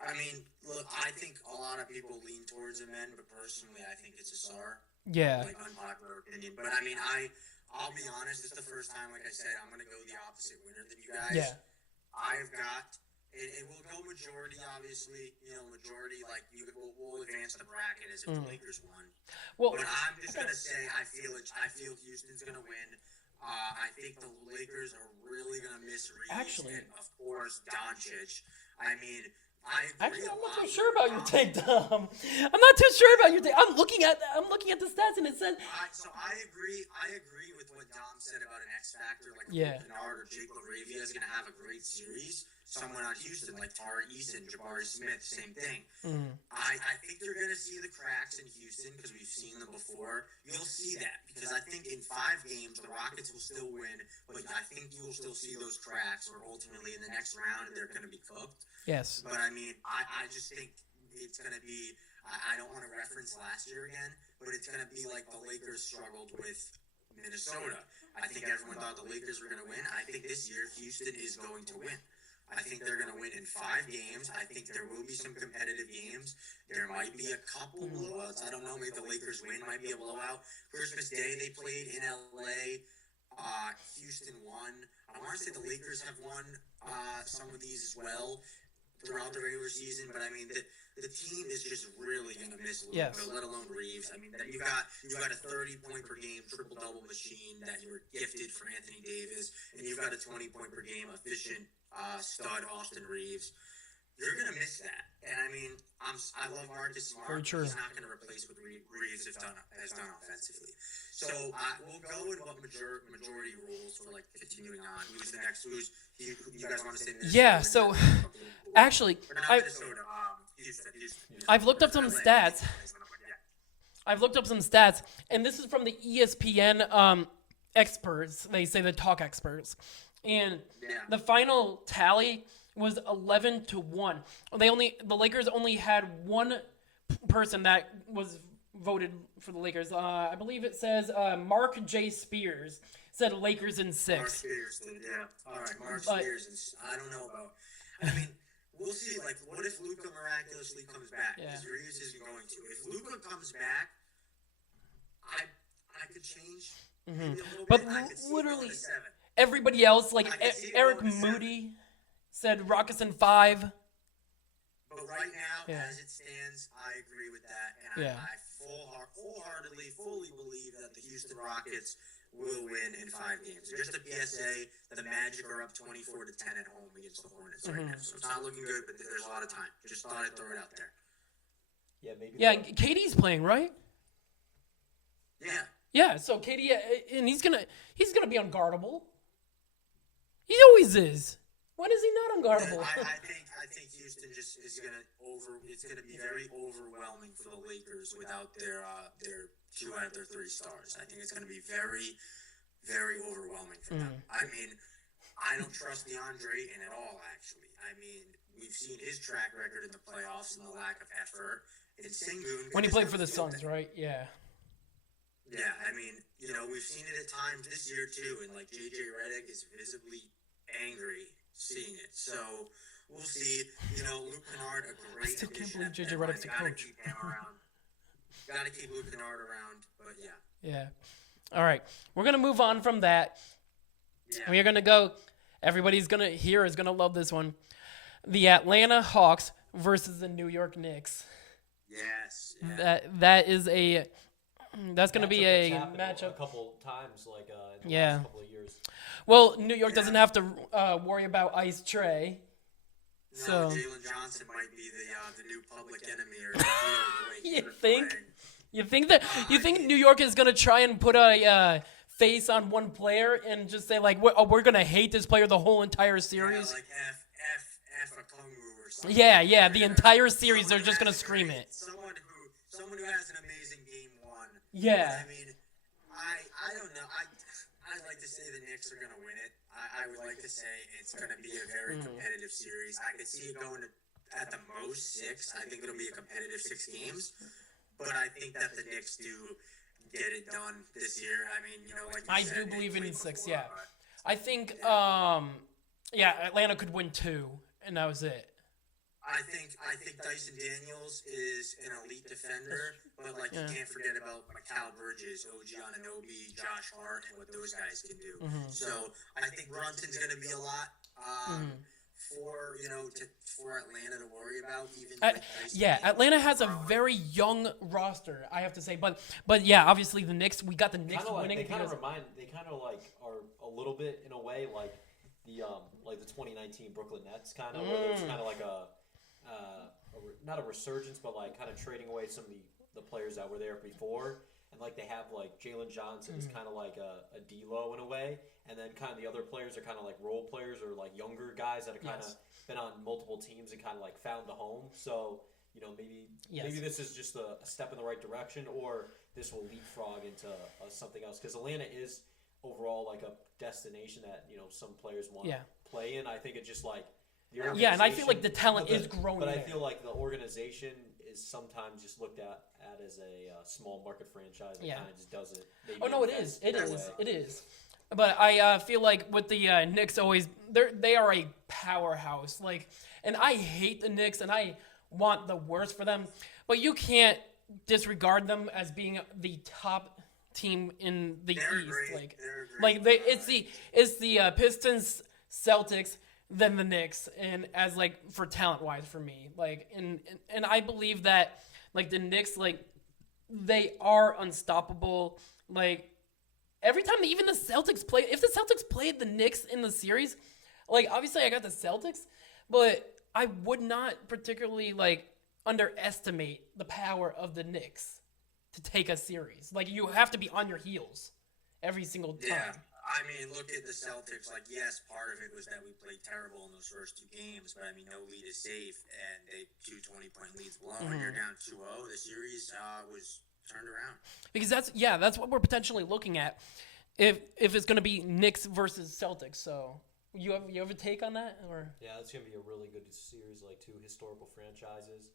I mean, look, I think a lot of people lean towards Amen, but personally, I think it's Asar. Yeah. Like unpopular opinion, but I mean, I'll be honest. It's the first time, like I said, I'm gonna go the opposite winner than you guys. Yeah. I've got. It will go majority, obviously. You know, majority. Like we'll advance the bracket as if the Lakers won. Well, but I'm just gonna say I feel Houston's gonna win. I think the Lakers are really gonna miss Reeves and of course Doncic. I mean, actually, I'm not too sure about your take, Tom. I'm not too sure about your take. I'm looking at the stats and it says. So I agree with what Dom said about an X factor like Bernard or Jake LaRavia is gonna have a great series. Someone on Houston like Tari Eason, Jabari Smith, same thing. I think they're going to see the cracks in Houston because we've seen them before. You'll see that because I think in 5 games the Rockets will still win, but I think you will still see those cracks where ultimately in the next round they're going to be cooked. Yes. But I mean, I just think it's going to be, I don't want to reference last year again, but it's going to be like the Lakers struggled with Minnesota. I think everyone thought the Lakers were going to win. I think this year Houston is going to win. I think they're going to win in 5 games. I think there will be some competitive games. There might be a couple blowouts. I don't know. Maybe the Lakers win might be a blowout. Christmas Day, they played in L.A. Houston won. I want to say the Lakers have won some of these as well throughout the regular season. But, I mean, the team is just really going to miss Luka, let alone Reeves. I mean, you got a 30-point-per-game triple-double machine that you were gifted for Anthony Davis, and you've got a 20-point-per-game efficient stud Austin Reeves. You're gonna miss that, and I mean, I love Marcus Smart. Very true. He's not gonna replace what Reeves has done offensively. So we'll go with what majority rules for like continuing on. Who's the next? You guys want to say? Yeah. So actually, Houston. I've looked up some stats. And this is from the ESPN experts. They say the talk experts. And the final tally was 11-1. The Lakers only had one person that was voted for the Lakers. I believe it says Mark J. Spears said Lakers in 6. Mark Spears did, yeah. All right, Mark Spears. I don't know about. I mean, we'll see. Like, what if Luka miraculously comes back? Because Reeves isn't going to. If Luka comes back, I could change. Maybe a little but bit. I could see literally. going to 7. Everybody else, like Eric Moody, said Rockets in 5. But right now, as it stands, I agree with that, and I wholeheartedly, fully believe that the Houston Rockets will win in 5 games. Just a PSA: the Magic are up 24-10 at home against the Hornets right now, so it's not looking good. But there's a lot of time. Just thought I'd throw it out there. Yeah, maybe. Yeah, KD's playing, right? Yeah. Yeah, so KD, and he's gonna be unguardable. He always is. When is he not unguardable? I think Houston just is gonna it's gonna be very overwhelming for the Lakers without their 2 out of their 3 stars. I think it's gonna be very, very overwhelming for them. I mean, I don't trust DeAndre Ayton at all. Actually, I mean, we've seen his track record in the playoffs and the lack of effort. And Sengun, when he played for the Suns, right? Yeah. Yeah, I mean, you know, we've seen it at times this year too, and like JJ Redick is visibly angry seeing it. So we'll see. You know, Luke Kennard, a great I still can't addition believe at JJ that Redick's a line. coach. Gotta keep Luke Kennard around, but yeah. Yeah. All right. We're going to move on from that. Yeah. We are going to go. Everybody's going to here is going to love this one. The Atlanta Hawks versus the New York Knicks. Yes. Yeah. That's going to be a matchup. A couple times, like in the Yeah. last couple of years. Well, New York doesn't have to worry about Ice Trey. No, So Jalen Johnson might be the new public enemy or the way You he's think? playing. you think New York is going to try and put a face on one player and just say like we're going to hate this player the whole entire Yeah, series? like F a Kongu or someone. Yeah. The entire series, they're just gonna scream it. Someone who has an amazing game one. Yeah. But, I mean, I don't know. I'd like to say the Knicks are gonna win it. I would like to say it's gonna be a very competitive series. I could see it going to, at the most 6. I think it'll be a competitive 6 games. But I think that the Knicks do get it done this year. I mean, like you I said, do they believe in played 6. before, Yeah, but- I think Atlanta could win 2, and that was it. I think Dyson Daniels is an elite defender, but you can't forget about Mikal Bridges, OG Anunoby, Josh Hart, and what those guys can do. So I think Brunson's going to be a lot for Atlanta to worry about. Even with Dyson Daniels. Atlanta has a very young roster, I have to say, but yeah, obviously the Knicks. We got the Knicks winning. They kind of are a little bit in a way like the 2019 Brooklyn Nets kind of, where there's kind of like not a resurgence, but kind of trading away some of the players that were there before, and they have Jalen Johnson is kind of like a D-Lo in a way, and then kind of the other players are kind of like role players or younger guys that have kind of been on multiple teams and kind of found the home. So maybe this is just a step in the right direction, or this will leapfrog into something else, because Atlanta is overall a destination that some players want to play in. I think it's just and I feel like the talent is growing. But I there. feel like the organization is sometimes just looked at as a small market franchise that kind of just doesn't. Oh no, it is. It is. But I feel like with the Knicks, they are a powerhouse. And I hate the Knicks, and I want the worst for them. But you can't disregard them as being the top team in the East. Great. It's the Pistons, Celtics, then the Knicks, and as for talent wise for me, and I believe that the Knicks they are unstoppable. Every time even the Celtics play, if the Celtics played the Knicks in the series, obviously I got the Celtics, but I would not particularly underestimate the power of the Knicks to take a series. You have to be on your heels every single time. Yeah. I mean, look at the Celtics. Yes, part of it was that we played terrible in those first 2 games, but no lead is safe, and they 2 20-point leads blown. You're down 2-0. The series was turned around. Because that's what we're potentially looking at, if it's going to be Knicks versus Celtics. So you have a take on that, or? Yeah, it's going to be a really good series, 2 historical franchises.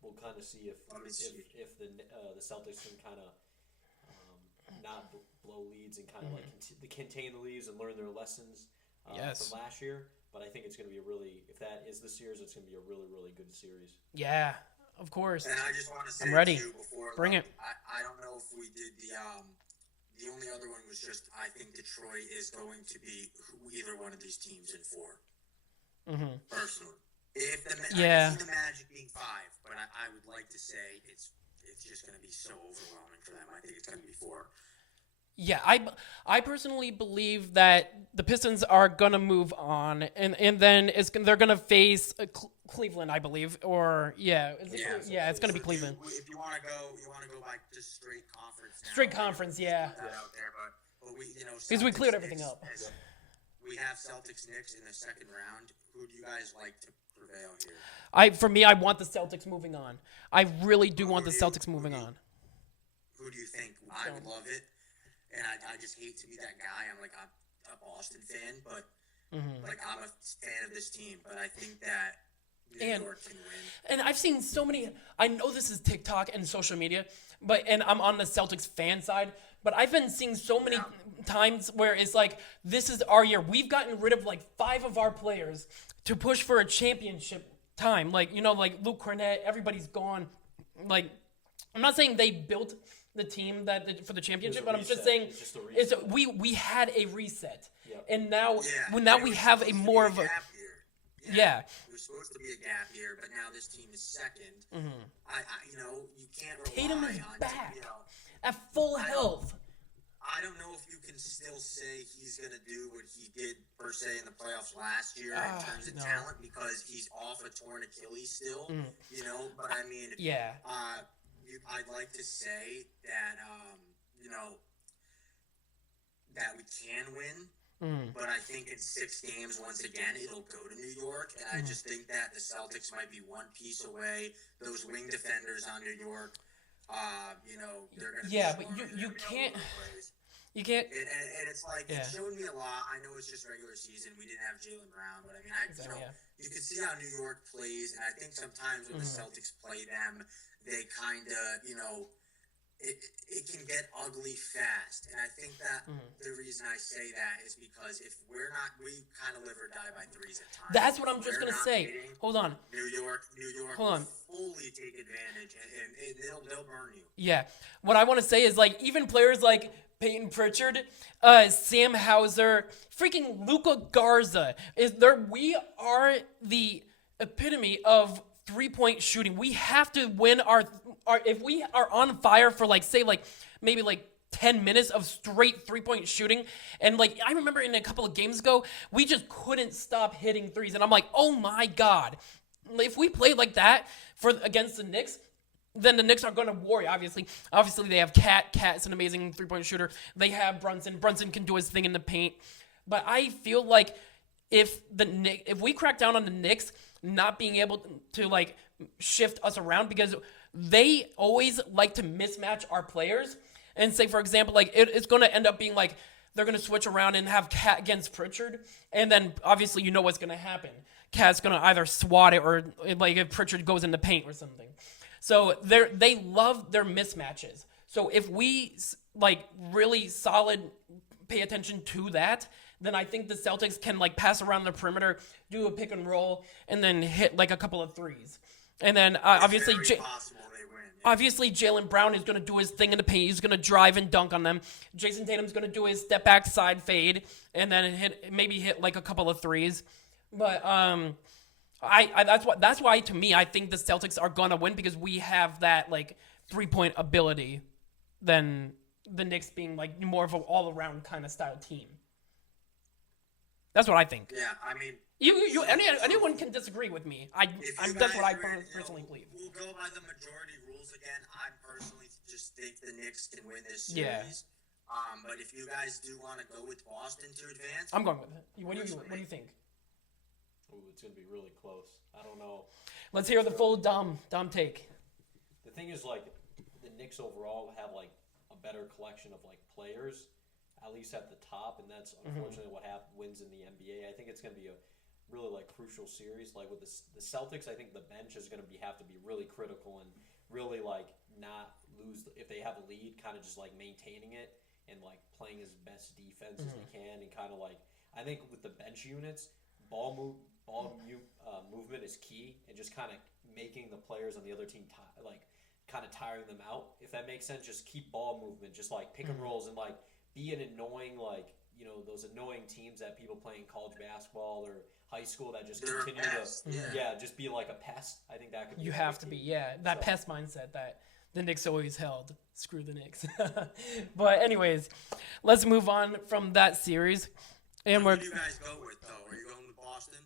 We'll kind of see if the Celtics can kind of not blow leads and kind of contain the leads and learn their lessons from last year. But I think it's going to be if that is the series, it's going to be a really, really good series. Yeah, of course. And I just want to say, I'm ready. Too, before, Bring it. I don't know if we did the only other one was just, I think Detroit is going to be either one of these teams in 4. Personally. I can see the Magic being 5, but I would like to say it's just going to be so overwhelming for them. I think it's going to be 4. Yeah, I personally believe that the Pistons are gonna move on, and then they're gonna face Cleveland, I believe, or it's gonna be Cleveland. If you want to go by just straight conference. Now, straight conference, yeah. Out there, but we, because we cleared everything up. We have Celtics Knicks in the second round. Who do you guys like to prevail here? For me, I want the Celtics moving on. I really do want the Celtics moving on. Who do you think? I would love it. And I just hate to be that guy. I'm a Boston fan, but I'm a fan of this team. But I think that New York can win. And I've seen so many. I know this is TikTok and social media, and I'm on the Celtics fan side. But I've been seeing so many times where it's this is our year. We've gotten rid of 5 of our players to push for a championship time. Luke Cornett. Everybody's gone. I'm not saying they built the team for the championship, but I'm just saying we had a reset, and now we have a more of a gap year. It was supposed to be a gap year, but now this team is second. You can't rely Tatum is on back at full health. I don't know if you can still say he's going to do what he did per se in the playoffs last year in terms of talent, because he's off a torn Achilles still. But I mean, I'd like to say that that we can win. But I think in 6 games, once again, it'll go to New York, and I just think that the Celtics might be one piece away. Those wing defenders on New York, they're going to Yeah, but you can't. You can't. And it's like, it showed me a lot. I know it's just regular season. We didn't have Jaylen Brown, but I mean, you can see how New York plays, and I think sometimes when the Celtics play them, they kind of, it can get ugly fast. And I think that the reason I say that is because if we kind of live or die by threes at times. That's what I'm just going to say. Hold on. New York Hold on. fully take advantage, and they'll burn you. Yeah. What I want to say is, like, even players like Peyton Pritchard, Sam Hauser, freaking Luka Garza, we are the epitome of 3-point shooting. We have to win our if we are on fire for maybe 10 minutes of straight 3-point shooting, and I remember in a couple of games ago, we just couldn't stop hitting threes, and I'm like, oh my god, if we play like that against the Knicks, then the Knicks are going to worry, obviously. Obviously, they have Cat. Cat's an amazing 3-point shooter. They have Brunson. Brunson can do his thing in the paint. But I feel like if we crack down on the Knicks not being able to shift us around, because they always like to mismatch our players, and say, for example, it's going to end up being they're going to switch around and have Cat against Pritchard, and then obviously you know what's going to happen. Cat's going to either swat it, or if Pritchard goes in the paint or something. So they love their mismatches. So if we really solid pay attention to that, then I think the Celtics can pass around the perimeter, do a pick and roll, and then hit a couple of threes. And then obviously Jaylen Brown is going to do his thing in the paint. He's going to drive and dunk on them. Jason Tatum's going to do his step back side fade, and then hit a couple of threes. But that's why to me I think the Celtics are gonna win, because we have that 3-point ability than the Knicks being more of an all around kind of style team. That's what I think. Yeah, I mean, anyone can disagree with me. That's what I personally believe. We'll go by the majority rules again. I personally just think the Knicks can win this series. Yeah. But if you guys do want to go with Boston to advance, I'm going with it. What do you think? Ooh, it's going to be really close. I don't know. Let's hear the full Dom take. The thing is, the Knicks overall have, a better collection of, players, at least at the top, and that's unfortunately what wins in the NBA. I think it's going to be a really, crucial series. With the Celtics, I think the bench is going to have to be really critical and really, not lose. If they have a lead, kind of just, maintaining it and, playing as best defense as they can, and kind of, I think with the bench units, ball movement is key, and just kind of making the players on the other team kind of tiring them out, if that makes sense. Just keep ball movement, just pick and rolls, and be an annoying those annoying teams that people play in college basketball or high school that just continue to just be a pest. I think that could be. You have to be pest mindset that the Knicks always held. Screw the Knicks. But anyways, let's move on from that series. And who do you guys go with though? Are you going with Boston?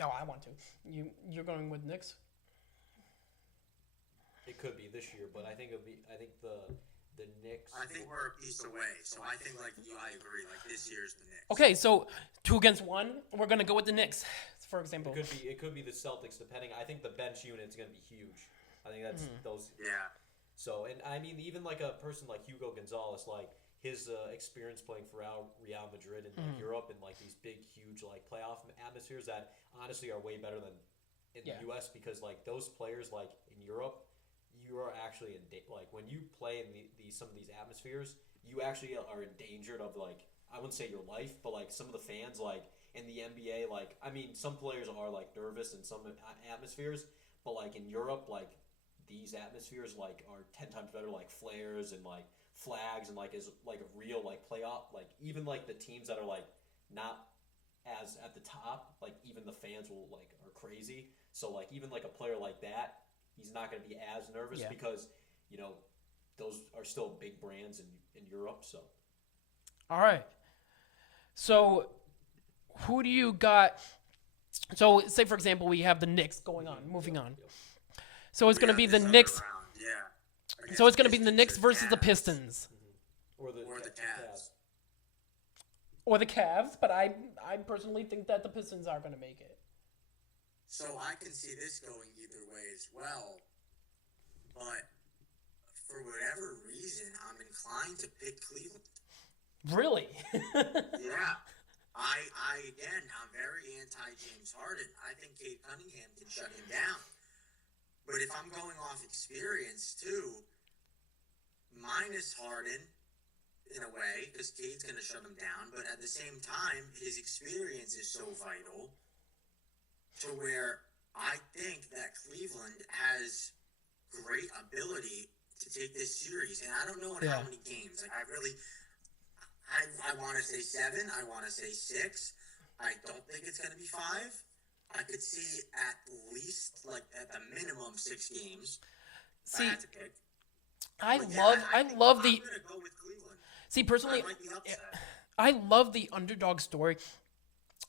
Oh, I want to. You're going with Knicks? It could be this year, but I think the Knicks. I think we're a piece away, so I think I agree. This year's the Knicks. Okay, so 2 against 1, we're gonna go with the Knicks, for example. It could be the Celtics, depending. I think the bench unit's gonna be huge. I think that's those. Yeah. So, and I mean, even a person like Hugo Gonzalez, his experience playing for Real Madrid and Europe, and these big, huge playoff atmospheres that honestly are way better than in the U.S. because those players in Europe, you are actually when you play in some of these atmospheres, you actually are endangered of I wouldn't say your life, but some of the fans in the NBA, I mean, some players are nervous in some atmospheres, but in Europe, these atmospheres are 10 times better, flares and flags, and is a real playoff, even the teams that are not as at the top, even the fans will are crazy. So even a player like that, he's not going to be as nervous because those are still big brands in Europe. So all right, so who do you got? So say for example we have the Knicks going on, moving on. So it's going to be the Knicks. So it's going to be the Knicks versus the Pistons. Or the Cavs. or the Cavs, but I personally think that the Pistons are going to make it. So I can see this going either way as well, but for whatever reason, I'm inclined to pick Cleveland. Really? Yeah. I'm very anti-James Harden. I think Cade Cunningham can shut him down. But if I'm going off experience, too, minus Harden, in a way, because Cade's going to shut him down, but at the same time, his experience is so vital to where I think that Cleveland has great ability to take this series. And I don't know in how many games. Like, I want to say 7. I want to say 6. I don't think it's going to be 5. I could see at least, like, at the minimum 6 games. See, I had to pick. I But love yeah, I love I'm the going to go with Cleveland. see personally I like the upset. I love the underdog story.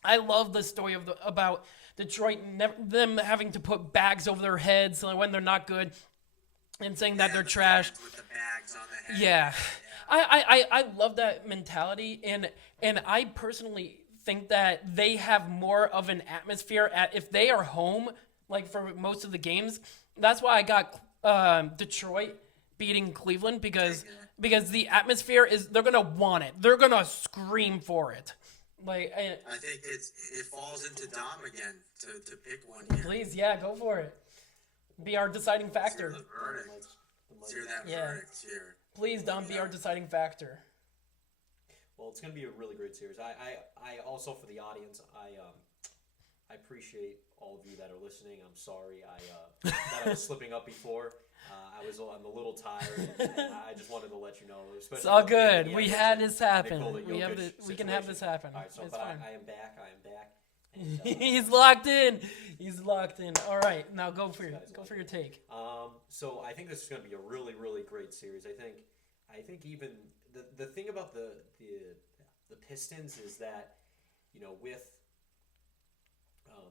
I love the story about Detroit them having to put bags over their heads when they're not good and saying that they're the trash. fans with the bags on the head. Yeah. I love that mentality, and I personally think that they have more of an atmosphere if they are home, like for most of the games. That's why I got Detroit beating Cleveland because the atmosphere is they're gonna want it. They're gonna scream for it. Like I think it falls into Dom again to pick one here. please, yeah, go for it. Be our deciding Hear factor. the verdict. Hear that Yeah. verdict here. Please, don't be our deciding factor. Well, it's going to be a really great series. I also, for the audience, I appreciate all of you that are listening. I'm sorry that I was slipping up before. I'm a little tired, and I just wanted to let you know. It's all good. We had this happen. We can have this happen. All right, so, It's but fine. I am back. And, He's locked in. He's locked in. All right, now go for your take. So I think this is going to be a really, really great series. I think even the thing about the Pistons is that, with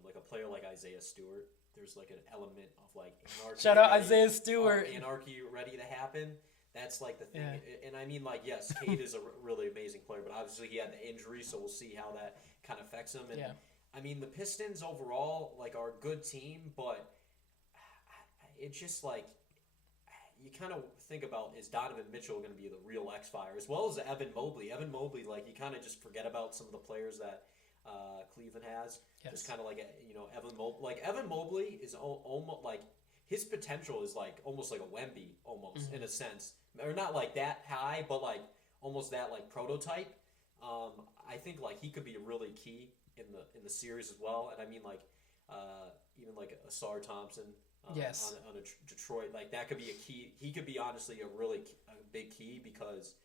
like a player like Isaiah Stewart, there's like an element of like anarchy. Shout out Isaiah Stewart. Anarchy ready to happen. That's like the thing. Yeah. And I mean, like, yes, Cade is a really amazing player, but obviously he had the injury, so we'll see how that kind of affects him. And Yeah. I mean, the Pistons overall, like, are a good team, but it's just like you kind of think about, is Donovan Mitchell going to be the real X-Fire, as well as Evan Mobley. Evan Mobley, like, you kind of just forget about some of the players that Cleveland has. Yes. Just kind of like, Evan Mobley. Like, Evan Mobley is almost like, his potential is like almost like a Wemby, almost, in a sense. Or not like that high, but like almost that like prototype. I think like he could be really key in the series as well. And I mean, like, even like Asar Thompson Yes. on a Detroit, like that could be a key. He could be honestly a big key, because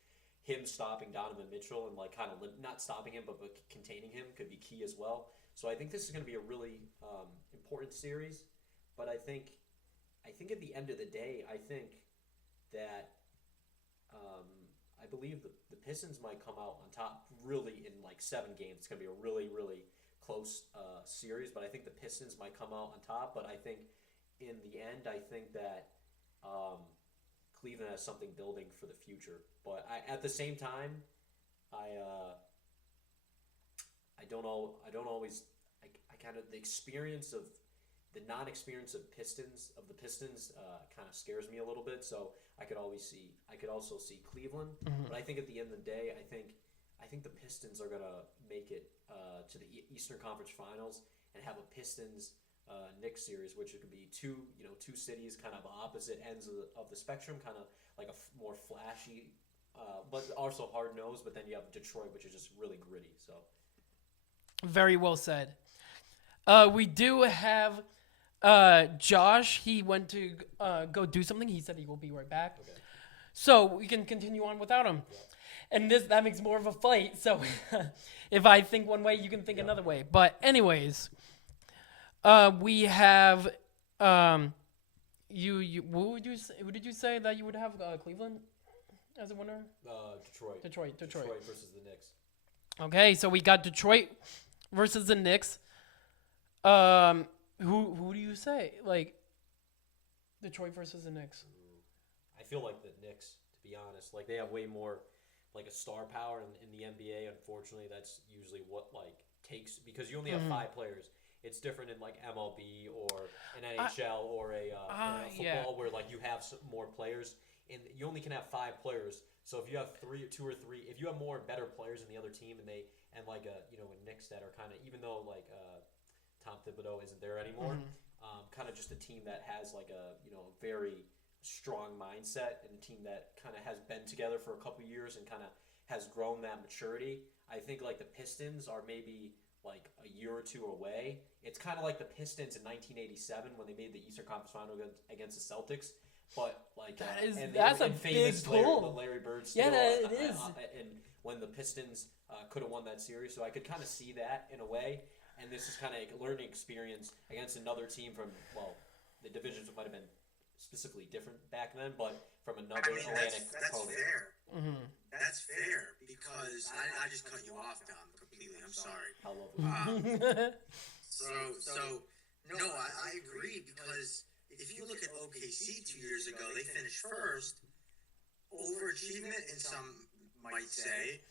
him stopping Donovan Mitchell and like kind of not stopping him but containing him could be key as well. So I think this is going to be a really important series. But I think at the end of the day, I think that I believe the Pistons might come out on top really in like 7 games. It's going to be a really, really close series, but I think the Pistons might come out on top. But I think in the end, I think that Cleveland has something building for the future. But at the same time, I don't always kind of the experience of the non-experience of the Pistons kind of scares me a little bit. So I could also see Cleveland, but I think at the end of the day, I think the Pistons are gonna make it to the Eastern Conference Finals and have a Pistons Knicks series, which could be two cities kind of opposite ends of the spectrum, kind of like a more flashy, but also hard nosed. But then you have Detroit, which is just really gritty. So Very well said. We do have Josh. He went to go do something. He said he will be right back. okay. So we can continue on without him. And that makes more of a fight. So if I think one way, you can think another way. But anyways, we have who did you say that you would have Cleveland as a winner? Detroit Detroit. versus the Knicks. Okay, so we got Detroit versus the Knicks. Who do you say? Like Detroit versus the Knicks. I feel like the Knicks, to be honest, like they have way more like a star power in the NBA. Unfortunately, that's usually what like takes because you only have 5 players. It's different in like MLB or an NHL or a football where like you have more players and you only can have 5 players. So if you have 2 or 3, if you have more better players in the other team and like a Knicks that are kind of even though like Tom Thibodeau isn't there anymore, kind of just a team that has like a very strong mindset and a team that kind of has been together for a couple years and kind of has grown that maturity. I think like the Pistons are maybe like a year or 2 away. It's kind of like the Pistons in 1987 when they made the Eastern Conference Final against the Celtics. But like that's a big pull. The Larry Bird Yeah, steal, it is. And when the Pistons could have won that series, so I could kind of see that in a way. And this is kind of a learning experience against another team from the divisions might have been specifically different back then, but from another Atlantic that's opponent. fair. That's fair because I just cut you off, Dom, completely. I'm sorry. How lovely. I agree because if you look at OKC 2 years ago, they finished first, overachievement in some might say,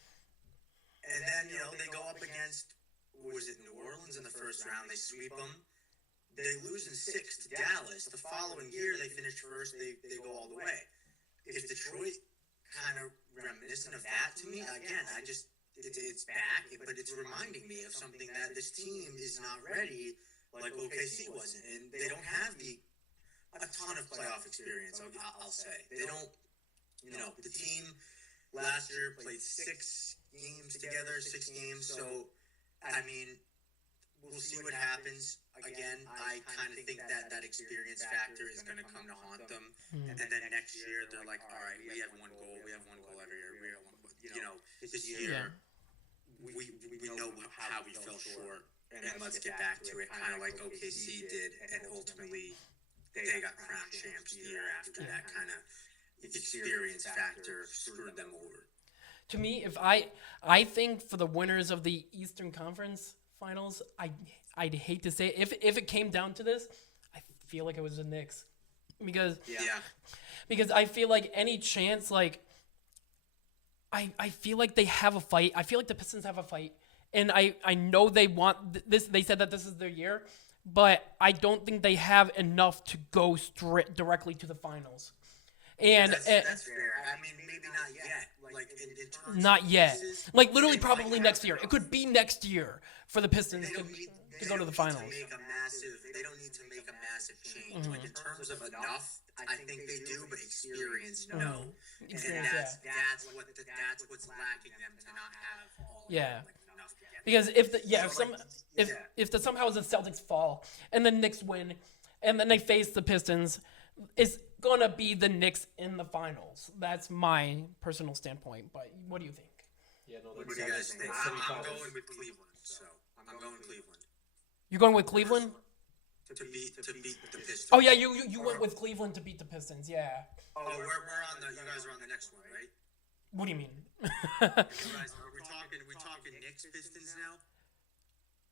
and then they go up against New Orleans in the first round. They sweep them. They lose in 6 to Dallas. The following year, they finish first. They go all the way. Is Detroit kind of reminiscent of that to me? Again, it's back, but it's reminding me of something that this team is not ready like OKC wasn't. And they don't have a ton of playoff experience, I'll say. They don't, the team last year played 6 games together, 6 games. So, I mean, we'll see what happens. Again, I kind of think that experience factor is going to come to haunt them. And then next year, they're like, all right, we have 1 goal. We have 1 goal every year. We have 1 goal. This year, we know how we fell short. And let's get back to it, kind of like OKC did. And ultimately, they got crowned champs the year after. That kind of experience factor screwed them over. To me, if I think for the winners of the Eastern Conference Finals, I'd hate to say it. If it came down to this, I feel like it was the Knicks because I feel like any chance like I feel like they have a fight. I feel like the Pistons have a fight, and I know they want this. They said that this is their year, but I don't think they have enough to go directly to the finals. And that's fair. I mean, maybe not yet. Like in terms not of yet. pieces, Like literally, they probably might next have year. enough. It could be next year for the Pistons to go to the finals. They don't need to make a massive change. Like in terms of enough, I think they do, but experience, no. Experience, and that's what's lacking them to not have all of Yeah. enough to get. Because if somehow the Celtics fall and the Knicks win, and then they face the Pistons, it's gonna be the Knicks in the finals. That's my personal standpoint. But what do you think? Yeah, no, What do you guys think? I'm going with Cleveland, so I'm going Cleveland You're going with Cleveland? to beat the Pistons. Oh yeah, you went with Cleveland to beat the Pistons. Yeah. Oh, we're on the. You guys are on the next one, right? What do you mean? You guys, we talking Knicks Pistons now?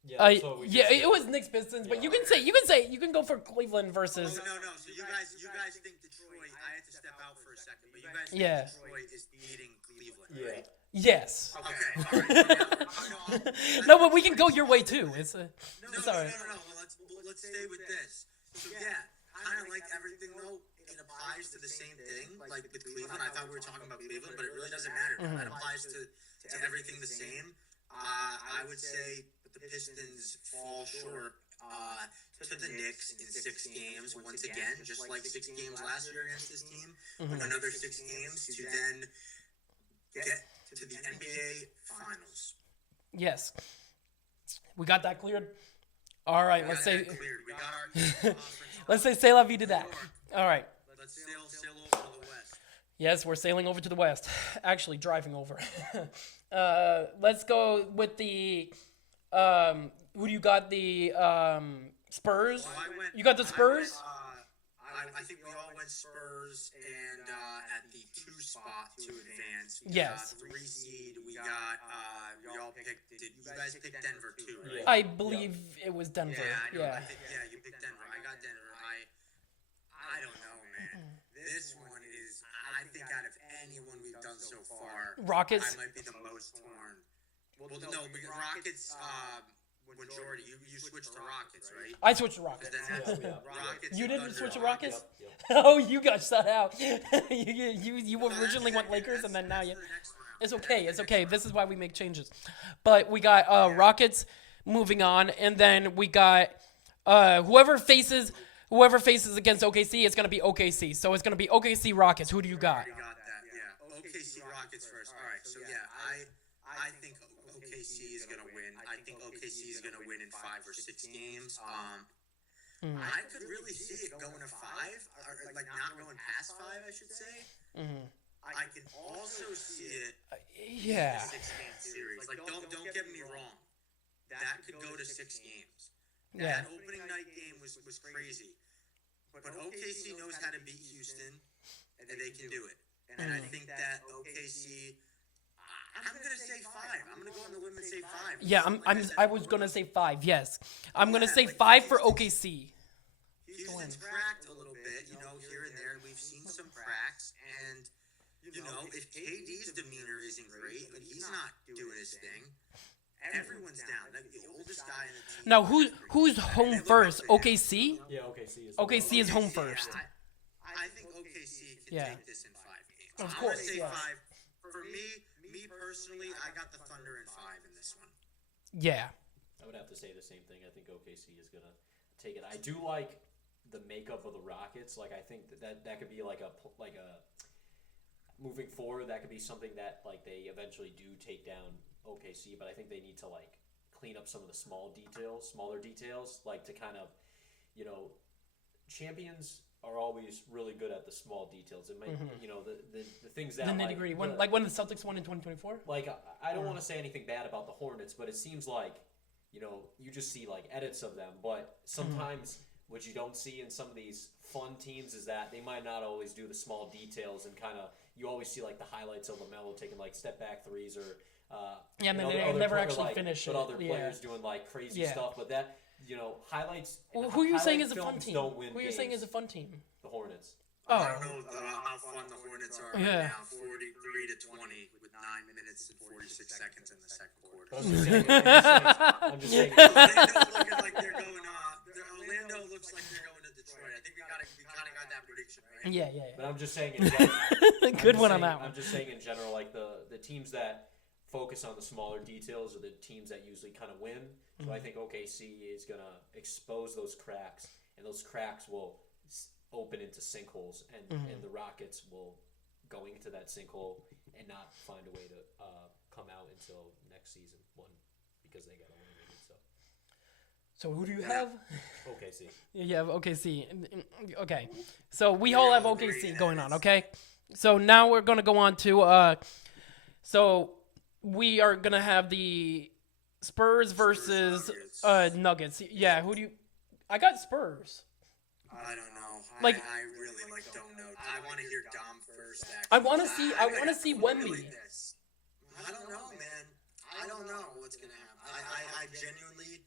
Yeah, so it was Knicks Pistons, but you can go for Cleveland versus. Oh, no. So you guys think Detroit? I had to step out for a second, but you guys think Yeah. Detroit is beating Cleveland, Yeah. right? Yes. Okay. All right. No, but we can go your way too. It's all right. No. Well, let's stay with this. So yeah, kind of like everything though, it applies to the same thing. Like with Cleveland, I thought we were talking about Cleveland, but it really doesn't matter. That applies to everything the same. I would say the Pistons fall short to the Knicks in 6 games once again, just like 6 games last year against this team. Another 6 games to then get to the NBA Finals. Yes. We got that cleared. All right. Let's say let's say c'est la vie to that. All right. Let's sail over to the West. Yes, we're sailing over to the West. Actually, driving over. Let's go with the. Who do you got? The Spurs. Well, You got the Spurs. I think we all went Spurs, and at the 2 spot to advance. Yes. 3 seed. We all picked. Did you guys pick Denver too? Right? I believe it was Denver. I think you picked Denver. I got Denver. I don't know, man. This one is. I think out of anyone we've done done so far. Rockets? I might be the most torn. Well, no, because Rockets, majority, you switched to Rockets, right? I switched to Rockets. Rockets You and didn't Thunder switch to are- Rockets? Yep. Oh, you got shut out. you originally went Lakers, and then now you. That's the next round. It's okay. It's okay. This is why we make changes. But we got Rockets moving on, and then we got whoever faces against OKC, it's gonna be OKC. So it's gonna be OKC Rockets. Who do you got? Already got that, yeah. OKC Rockets first. All right, so yeah, I think OKC is gonna win. I think OKC is gonna win in 5 or 6 games. I could really see it going to 5, or like not going past 5, I should say. I can also see it Yeah. a 6-game series. Like, don't get me wrong. That could go to 6 games. Yeah. That opening night game was crazy. But OKC knows how to beat Houston, and they can do it. And I think that OKC, I'm gonna say 5. I'm gonna go on the limb and say 5. Yeah, I was gonna say 5. Yes, I'm gonna say 5 for OKC. Houston's cracked a little bit, here and there. We've seen some cracks, and if KD's demeanor isn't great, but he's not doing his thing. Everyone's down. Like, the oldest guy in the team. Now who's home first? OKC? Yeah, OKC is. OKC is home first. I think OKC can Yeah. take this in 5 games. Of I'm course, gonna say yes. 5. For me personally, I got the Thunder in 5 in this one. Yeah. I would have to say the same thing. I think OKC is gonna take it. I do like the makeup of the Rockets. Like, I think that could be like a moving forward. That could be something that like they eventually do take down OKC, but I think they need to like clean up some of the smaller details, like to kind of, champions are always really good at the small details. It might, the things that The nitty gritty. When the Celtics won in 2024. like I don't want to say anything bad about the Hornets, but it seems like you just see like edits of them. But sometimes what you don't see in some of these fun teams is that they might not always do the small details, and kind of you always see like the highlights of LaMelo taking like step back threes or Yeah, and then they other never player, actually like, finish but it. other Yeah. players doing like crazy Yeah. stuff. But that highlights. Well, who are you saying is a highlight fun films team? Don't win Who are you saying games. is a fun team? The Hornets. Oh. I don't know how fun the Hornets are right Yeah. now. 43-20 with 9 minutes and 46 seconds in the second quarter. I'm just saying. Orlando's looking like they're going. Orlando looks like they're going to Detroit. I think we kind of got that prediction right. Yeah. But I'm just saying in general. Good one on that one. I'm just saying in general, like the teams that focus on the smaller details are the teams that usually kind of win. So I think OKC is gonna expose those cracks, and those cracks will open into sinkholes, and the Rockets will go into that sinkhole and not find a way to come out until next season because they got eliminated. So who do you have? OKC. You have OKC. Okay. So we all have OKC going on, okay? So now we're going to go on to so we are going to have the Spurs versus Nuggets. Yeah, who do you I got Spurs. I don't know. Like- I really don't know. I want to hear Dom first. Actually. I want to see Wemby. I don't know, man. I don't know what's gonna happen. I genuinely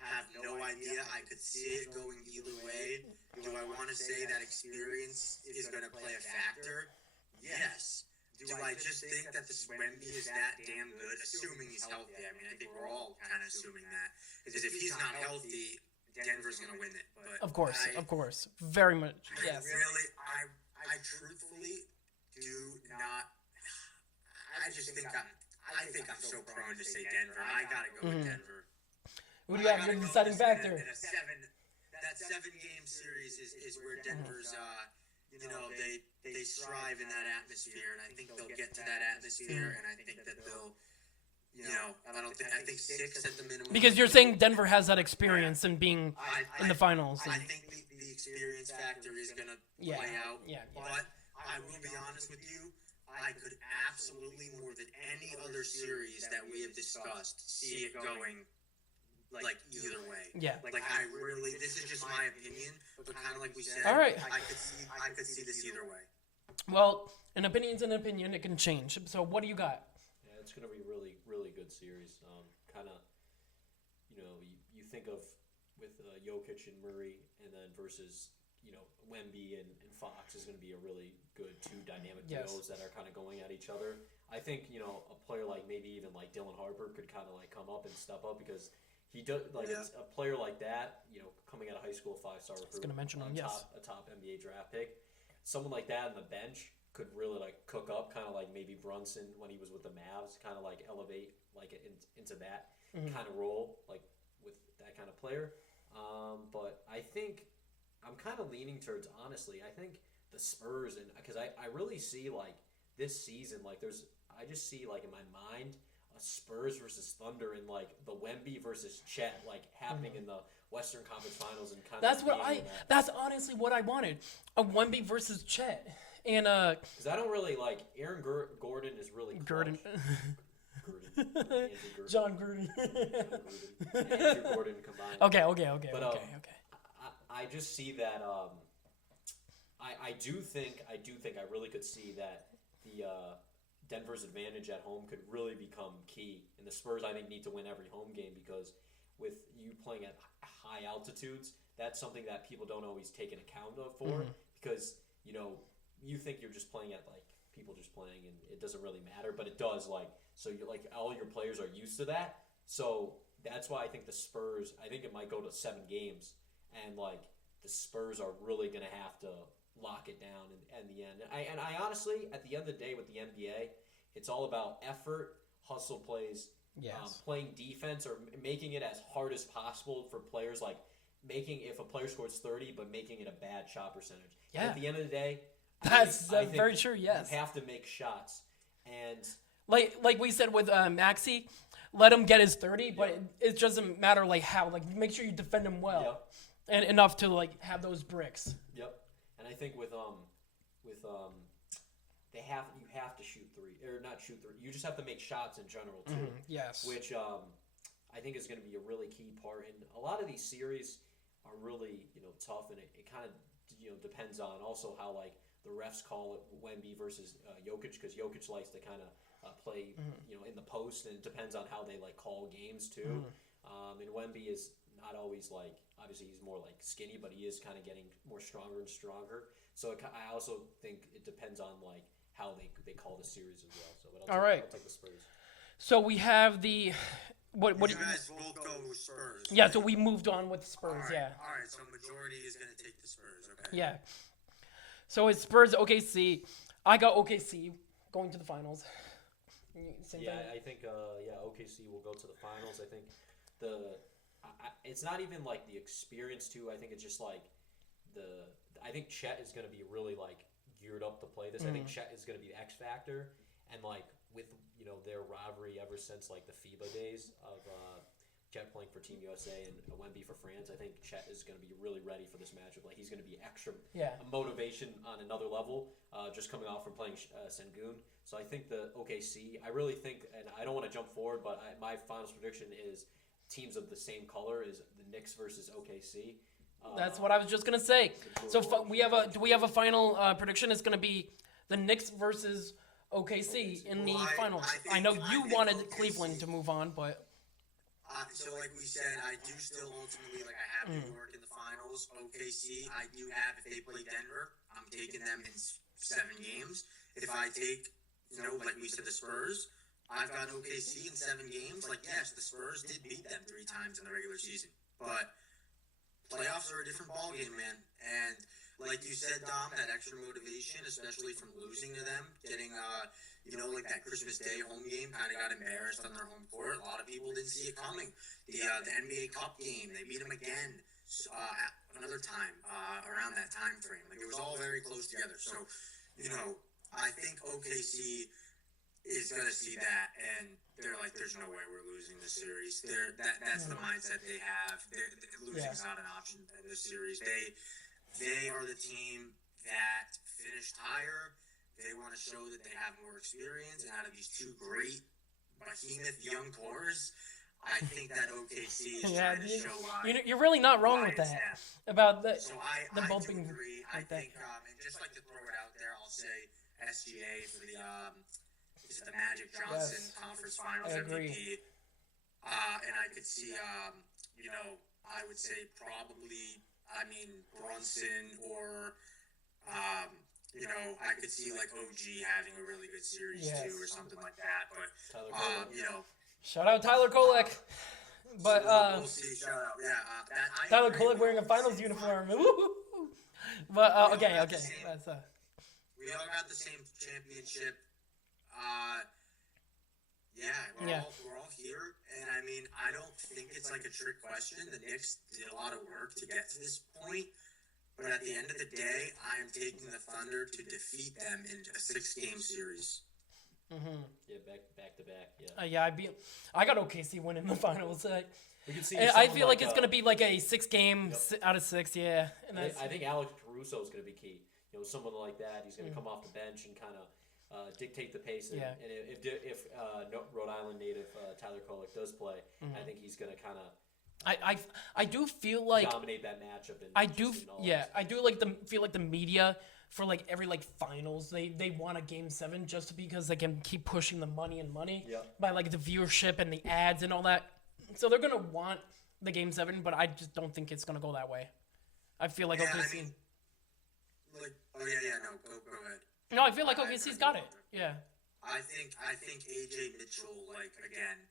have no idea. I could see it going either way. Do I want to say that experience is going to play a factor? Yes. Do I just think that the Wemby is that damn good, assuming he's healthy? I mean, I think we're all kind of assuming that. Because if he's not healthy, Denver's going to win it. But Of course. Very much. Yes. I truthfully do not. I just think I'm so prone to say Denver. I got to go with Denver. Who do you have? Your deciding factor. That 7-game series is where Denver's, they strive in that atmosphere, and I think they'll get to that atmosphere, and I think that they'll, I think 6 at the minimum. Because you're saying Denver has that experience in being in the finals. I think the experience factor is going to play out. Yeah. But I will be honest with you, I could absolutely, more than any other series that we have discussed, see it going like either way. Yeah. Like I really, this is just my opinion, but kind of like we said, All right. I could see this either way. Well, an opinion's an opinion. It can change. So what do you got? Yeah, it's going to be a really, really good series. Kind of, you think of with Jokic and Murray, and then versus, Wemby and Fox is going to be a really good two dynamic Yes. duos that are kind of going at each other. I think a player like maybe even like Dylan Harper could kind of like come up and step up because he does it's a player like that. Coming out of high school, 5-star recruit, gonna mention him, yes. a top NBA draft pick. Someone like that on the bench could really like cook up, kind of like maybe Brunson when he was with the Mavs, kind of like elevate like into that kind of role, like with that kind of player. But I think I'm kind of leaning towards, honestly, I think the Spurs, and because I really see like this season, like I just see like in my mind a Spurs versus Thunder and like the Wemby versus Chet like happening in the Western Conference Finals and kind of that's honestly what I wanted, a Wemby versus Chet, and because I don't really like Aaron Gordon is really Gordon. Andrew John Gruden. Andrew Gordon combined. Okay. But, okay. I just see that. I do think I really could see that the Denver's advantage at home could really become key, and the Spurs I think need to win every home game because with you playing at high altitudes, that's something that people don't always take an account of for because you think you're just playing at like people just playing and it doesn't really matter, but it does so you're like all your players are used to that, so that's why I think the Spurs it might go to 7 games. And like the Spurs are really gonna have to lock it down in the end. And I honestly, at the end of the day, with the NBA, it's all about effort, hustle plays, playing defense, or making it as hard as possible for players. Like making if a player scores 30, but making it a bad shot percentage. Yeah. And at the end of the day, That's I think very true. Yes. You have to make shots, and like we said with Maxey, let him get his 30, but it doesn't matter like how. Like make sure you defend him well. Yep. And enough to like have those bricks. Yep. And I think with you have to shoot 3 or not shoot 3. You just have to make shots in general too. Yes. Which I think is going to be a really key part. And a lot of these series are really tough, and it kind of depends on also how like the refs call it Wemby versus Jokic, because Jokic likes to kind of play in the post, and it depends on how they like call games too. And Wemby is not always like, obviously he's more like skinny, but he is kind of getting more stronger and stronger. So I also think it depends on like how they call the series as well. So but I'll take the Spurs. So we have the what You guys both go with Spurs. Yeah, so we moved on with Spurs. All Yeah. right. So majority is gonna take the Spurs. Okay. Yeah. So it's Spurs OKC. I got OKC going to the finals. Same thing? I think OKC will go to the finals. I think it's not even like the experience too. I think it's just like I think Chet is going to be really like geared up to play this. I think Chet is going to be the X factor, and like with their rivalry ever since like the FIBA days of Chet playing for Team USA and Wemby for France. I think Chet is going to be really ready for this matchup. Like he's going to be extra motivation on another level, just coming off from playing Sengun. So I think the OKC. I really think, and I don't want to jump forward, but my finals prediction is teams of the same color is the Knicks versus OKC. That's what I was just gonna say. So do we have a final prediction? It's gonna be the Knicks versus OKC in the finals. I know you wanted Cleveland to move on, but so like we said, I do still ultimately I have New York in the finals. OKC, I do have if they play Denver, I'm taking them in 7 games. If I take like we said the Spurs, I've got OKC in 7 games. Like yes, the Spurs did beat them 3 times in the regular season, but playoffs are a different ballgame, man. And like you said, Dom, that extra motivation, especially from losing to them, getting like that Christmas Day home game, kind of got embarrassed on their home court. A lot of people didn't see it coming. The NBA Cup game, they beat them again another time around that time frame. Like it was all very close together. So, I think OKC is going to see that, and they're like, there's no way we're losing the series. That's the mindset they have. Losing's not an option in this series. They are the team that finished higher. They want to show that they have more experience, and out of these 2 great behemoth young cores, I think that OKC is trying to show why. You're really not wrong with that. About the bumping. I do agree. I think, and just like to throw it out there, I'll say SGA for the Magic Johnson Conference Finals MVP. And I could see, I would say probably I mean, Brunson or, I could see like OG having a really good series too, or something like that. But Shout out Tyler Kolek. But we'll see. Shout out, yeah. Tyler Kolek wearing a finals uniform. Woo-hoo-hoo. But okay. That's We all got the same championship. We're all here, and I mean, I don't think it's like a trick question. The Knicks did a lot of work to get to this point, but at the end of the day, I am taking the Thunder to defeat them in a 6-game series. Mm-hmm. Yeah, back to back. I got OKC winning the finals. We can see. I feel like it's gonna be like a 6-game out of 6. Yeah, and I think Alex Caruso is gonna be key. Someone like that, he's gonna come off the bench and kind of dictate the pace. And if Rhode Island native Tyler Kolek does play, I think he's gonna kind of. I do feel like dominate that matchup. I do feel like the media for like every like finals they want a game 7 just because they can keep pushing the money by like the viewership and the ads and all that. So they're gonna want the game 7, but I just don't think it's gonna go that way. I feel like OKC. Go ahead. No, I feel like OKC's got it. Yeah. I think AJ Mitchell, like, again,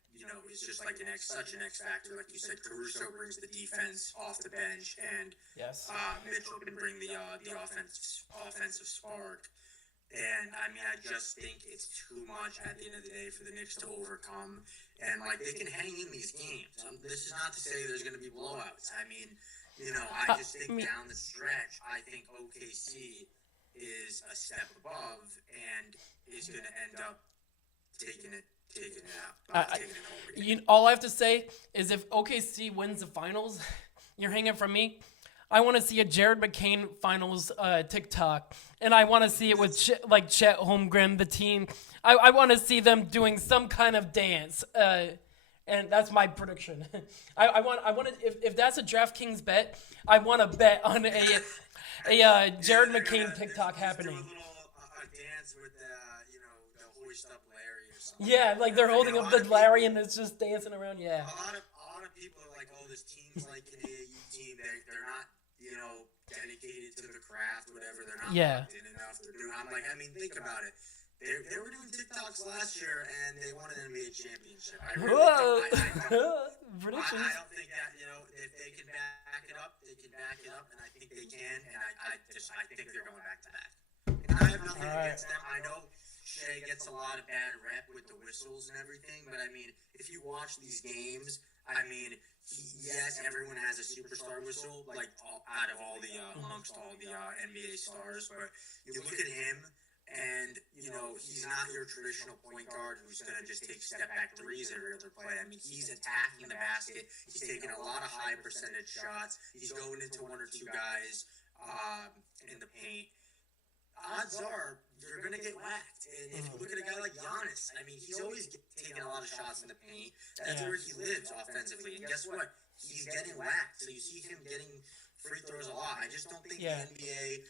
is just like such an X factor. Like you said, Caruso brings the defense off the bench, and Mitchell can bring the offensive spark. And I mean, I just think it's too much at the end of the day for the Knicks to overcome. And like, they can hang in these games. This is not to say there's going to be blowouts. I mean, I just think down the stretch, I think OKC is a step above and is going to end up taking it over. All I have to say is if OKC wins the finals, you're hanging from me. I want to see a Jared McCain finals TikTok, and I want to see it with Chet Holmgren, the team. I want to see them doing some kind of dance, and that's my prediction. I want to if that's a DraftKings bet, I want to bet on a Jared McCain TikTok happening. Do a little dance with the hoist up Larry or something. Yeah, like they're holding up the Larry and it's just dancing around. Yeah. A lot of people are like, "Oh, this team's like an AAU team. They're not, dedicated to the craft, whatever. They're not locked in enough to do." I'm like, I mean, think about it. They were doing TikToks last year and they won an NBA championship. I don't think that if they can back it up, they can back it up, and I think they can. And I think they're going back to back. And I have nothing against them. I know Shea gets a lot of bad rep with the whistles and everything, but I mean, if you watch these games, I mean, yes, everyone has a superstar whistle, like amongst all the NBA stars, but you look at him, and he's not your traditional point guard who's gonna just take step back threes every other play. I mean, he's attacking the basket. He's taking a lot of high percentage shots. He's going into one or two guys in the paint. Odds are you're gonna get whacked. And if you look at a guy like Giannis, I mean, he's always taking a lot of shots in the paint. That's where he lives offensively. And guess what? He's getting whacked. So you see him getting free throws a lot. I just don't think the NBA,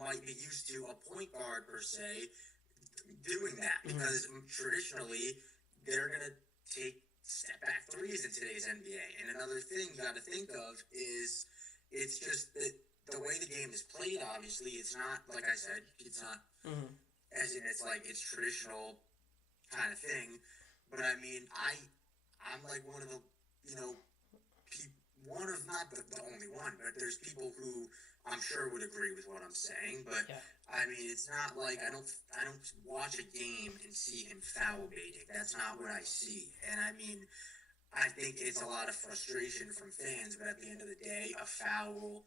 might be used to a point guard per se doing that, because traditionally they're gonna take step back threes in today's NBA. And another thing you got to think of is it's just that the way the game is played. Obviously, it's not like I said. It's not as in it's like it's traditional kind of thing. But I mean, I'm like one of the one of not the only one, but there's people who I'm sure would agree with what I'm saying. But I mean, it's not like I don't watch a game and see him foul baiting. That's not what I see. And I mean, I think it's a lot of frustration from fans. But at the end of the day, a foul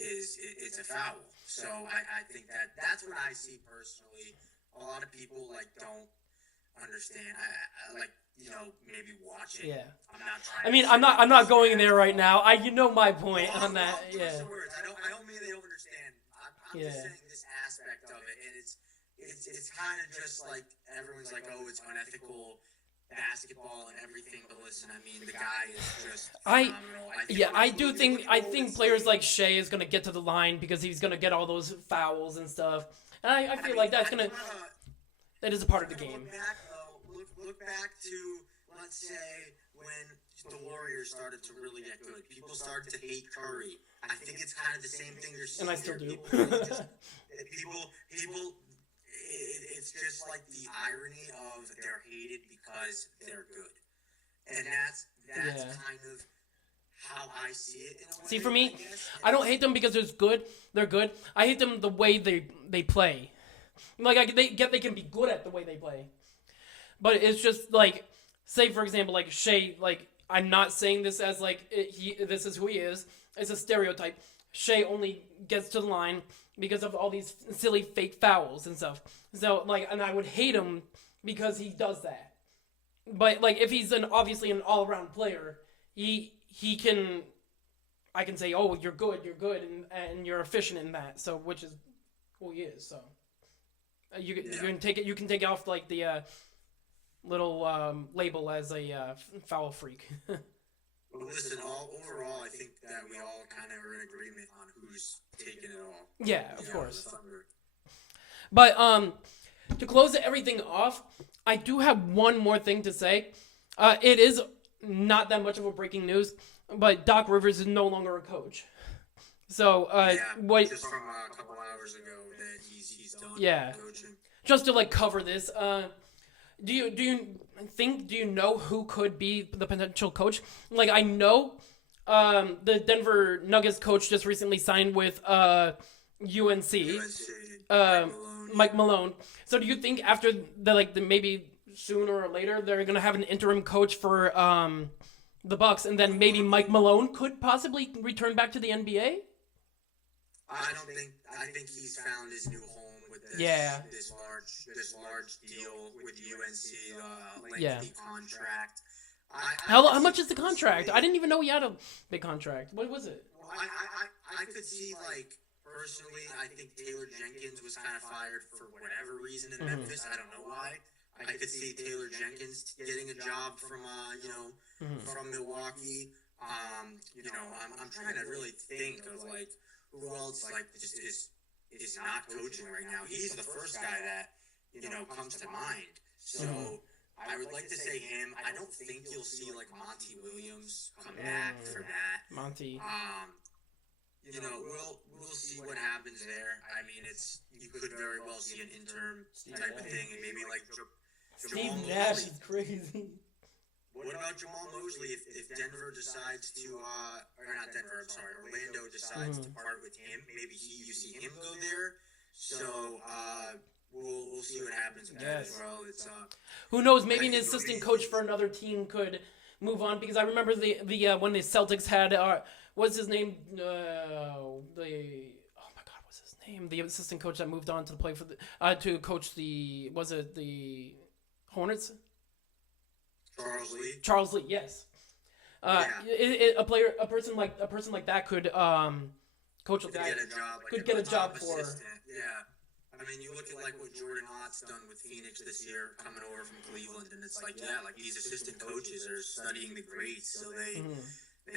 it's a foul. So I think that's what I see personally. A lot of people don't understand. I maybe watch it. Yeah. I'm not trying. I mean, I'm not going in there right now. My point on that. Yeah. I don't mean they don't understand. I'm just saying this aspect of it, and it's kind of just like everyone's like, oh, it's unethical basketball and everything. But listen, I mean, the guy is just phenomenal. I think players like Shea is gonna get to the line because he's gonna get all those fouls and stuff. And I feel like that is a part of the game. Look back to, let's say, when the Warriors started to really get good. People started to hate Curry. I think it's kind of the same thing you're seeing. And I still do. It's just like the irony of they're hated because they're good, and that's kind of how I see it. In a way, See, for me, I I don't hate them because they're good. I hate them the way they play. Like they can be good at the way they play, but it's just like, say for example, like Shea. Like I'm not saying this as like this is who he is. It's a stereotype. Shea only gets to the line because of all these silly fake fouls and stuff. So like, and I would hate him because he does that. But like, if he's obviously an all around player, he can. I can say, oh, you're good, and you're efficient in that. So which is who he is. So. You can take it. You can take off like the little label as a foul freak. Well, listen, overall, I think that we all kind of are in agreement on who's taking it all. Yeah, of course. But to close everything off, I do have one more thing to say. It is not that much of a breaking news, but Doc Rivers is no longer a coach. So just from a couple hours ago that he's done coaching. Just to like cover this, do you know who could be the potential coach? Like I know the Denver Nuggets coach just recently signed with UNC. Mike Malone. So do you think after maybe sooner or later they're gonna have an interim coach for the Bucks, and then maybe Mike Malone could possibly return back to the NBA? I think he's found his new home with this large deal with UNC, lengthy contract. How much is the contract? I didn't even know he had a big contract. What was it? Well, I could see, like, personally, I think Taylor Jenkins was kind of fired for whatever reason in Memphis. I don't know why. I could see Taylor Jenkins getting a job from from Milwaukee. I'm trying to really think of like who else like just is not coaching right now. He's the first guy that comes to mind. So I would like to say him. I don't think you'll see like Monty Williams come back for that. Monty. We'll see what happens there. I mean, you could very well see an interim type of thing, and maybe like Steve Nash is crazy. What about Jamal Mosley if Denver decides to, or not Denver, I'm sorry, Orlando decides to part with him? Maybe you see him go there. So we'll see what happens with that as well. It's who knows? Maybe an assistant coach for another team could move on, because I remember the when the Celtics had what's his name? What's his name? The assistant coach that moved on to play for the to coach the Hornets. Charles Lee, yes. A person like that could coach a guy. Could get a job for. Yeah. I mean, you look at like what Jordan Ott's done with Phoenix this year, coming over from Cleveland, and it's like, like these assistant coaches are studying the greats, so they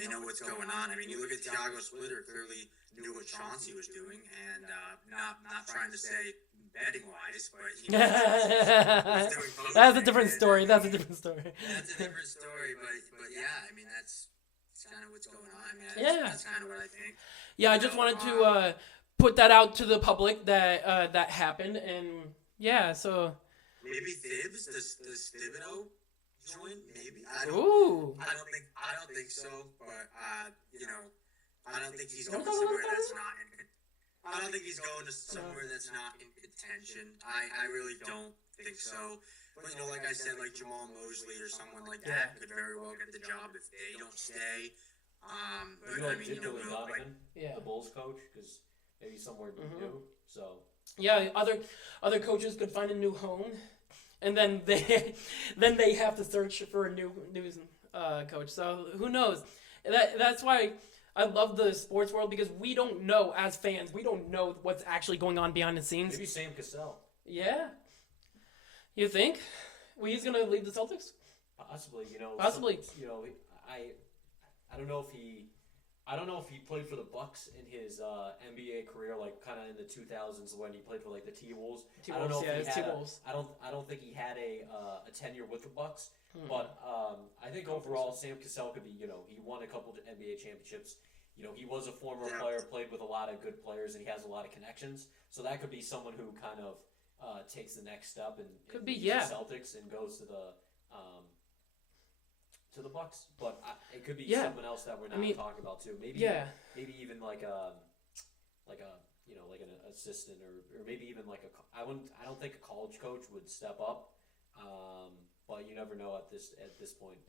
know what's going on. I mean, you look at Thiago Splitter, clearly knew what Chauncey was doing, and not trying to say betting wise, but he was doing that's a different story. That's a different story. That's a different story, but yeah, I mean that's kind of what's going on. I mean, that's kind of what I think. Yeah, I just wanted to put that out to the public that that happened, and so maybe Thibs, does Thibodeau join? Maybe I don't think so, but I don't think he's going somewhere that's not in. I don't think he's going to somewhere that's not in contention. I really don't think so. But like I said, like Jamal Mosley or someone like that could very well get the job if they don't stay. But I mean, the Bulls coach, because maybe somewhere new. So other coaches could find a new home, and then they have to search for a new coach. So who knows? That's why I love the sports world, because we don't know as fans. We don't know what's actually going on behind the scenes. Maybe Sam Cassell. Yeah. You think? Well, he's gonna leave the Celtics? Possibly. Possibly. I don't know if he I don't know if he played for the Bucks in his NBA career, like kind of in the 2000s when he played for like the T-Wolves. I don't know if he had. I don't think he had a tenure with the Bucks. But I think overall, Sam Cassell could be. He won a couple of NBA championships. He was a former player, played with a lot of good players, and he has a lot of connections. So that could be someone who kind of takes the next step and the Celtics and goes to the Bucks. But it could be someone else that we're not talking about too. Maybe even like an assistant or maybe even like I don't think a college coach would step up. But you never know at this point.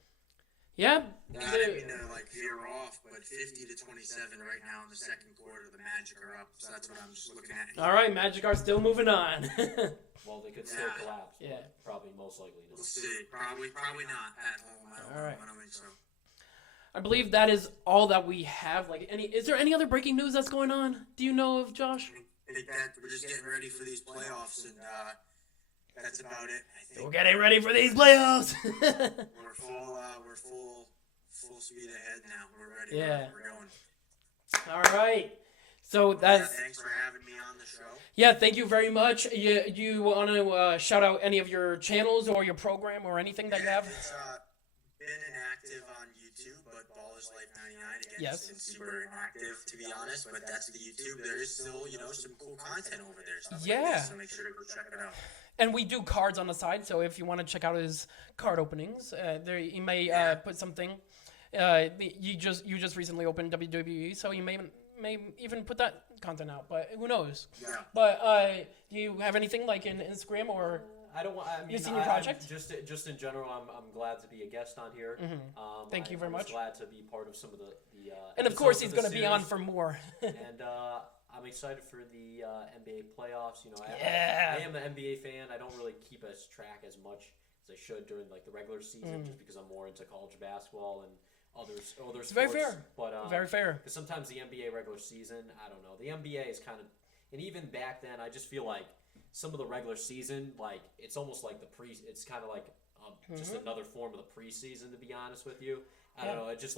Yeah. I didn't mean to veer off, but 50 to 27 right now in the second quarter. The Magic are up, so that's what I'm just looking at. All right, Magic are still moving on. Well, they could still collapse. Yeah. Probably most likely not. We'll see. Probably not at home. I don't think so. I believe that is all that we have. Is there any other breaking news that's going on? Do you know of, Josh? I think that we're just getting ready for these playoffs, and that's about it. I think we're getting ready for these playoffs. we're full speed ahead now. We're ready. Yeah. We're going. All right. So that's. Thanks for having me on the show. Yeah, thank you very much. You want to shout out any of your channels or your program or anything that you have? It's been inactive on YouTube, but Ballers Life 99 again. Yes. It's super inactive, to be honest, but that's the YouTube. There is still, some cool content over there. Stuff yeah. Like this, so make sure to go check it out. And we do cards on the side, so if you want to check out his card openings, there you may put something. You just recently opened WWE, so you may even put that content out, but who knows? Yeah. But do you have anything like in Instagram or? I don't. I mean, you seen your project? Just in general, I'm glad to be a guest on here. Mm-hmm. Thank you very much. I'm glad to be part of some of the and of course, he's going to be on for more. And I'm excited for the NBA playoffs. I am an NBA fan. I don't really keep track as much as I should during the regular season, just because I'm more into college basketball and other sports. It's very fair. But very fair. Because sometimes the NBA regular season, I don't know. The NBA is kind of, and even back then, I just feel like some of the regular season, it's almost like it's kind of like just another form of the preseason. To be honest with you, I don't know. It just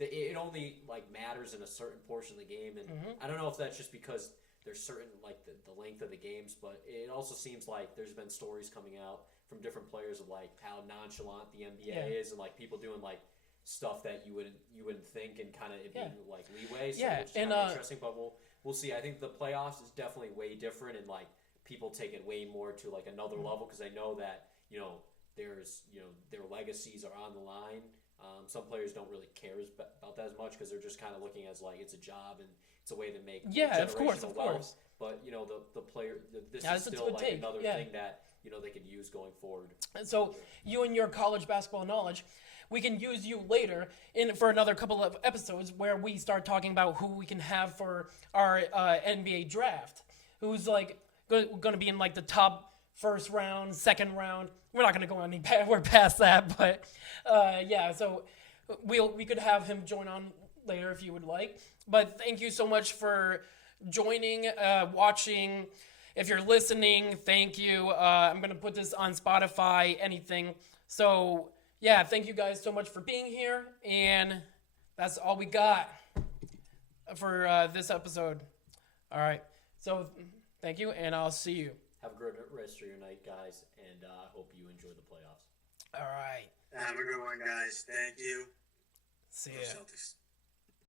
it only matters in a certain portion of the game, and I don't know if that's just because there's certain the length of the games, but it also seems like there's been stories coming out from different players of how nonchalant the NBA is, and people doing stuff that you wouldn't think, and kind of it being leeway. So it's kind of interesting, but we'll see. I think the playoffs is definitely way different, and people take it way more to another level, because they know that there's their legacies are on the line. Some players don't really care about that as much, because they're just kind of looking as it's a job and it's a way to make of course. But the player, this is still another thing that they could use going forward. And so you and your college basketball knowledge, we can use you later for another couple of episodes where we start talking about who we can have for our NBA draft. Who's going to be in the top first round, second round. We're not going to go anywhere past that, but so we could have him join on later if you would like. But thank you so much for joining, watching. If you're listening, thank you. I'm going to put this on Spotify, anything. So, thank you guys so much for being here, and that's all we got for this episode. All right, so thank you, and I'll see you. Have a great rest of your night, guys, and I hope you enjoy the playoffs. All right. Have a good one, guys. Thank you. See ya. Celtics.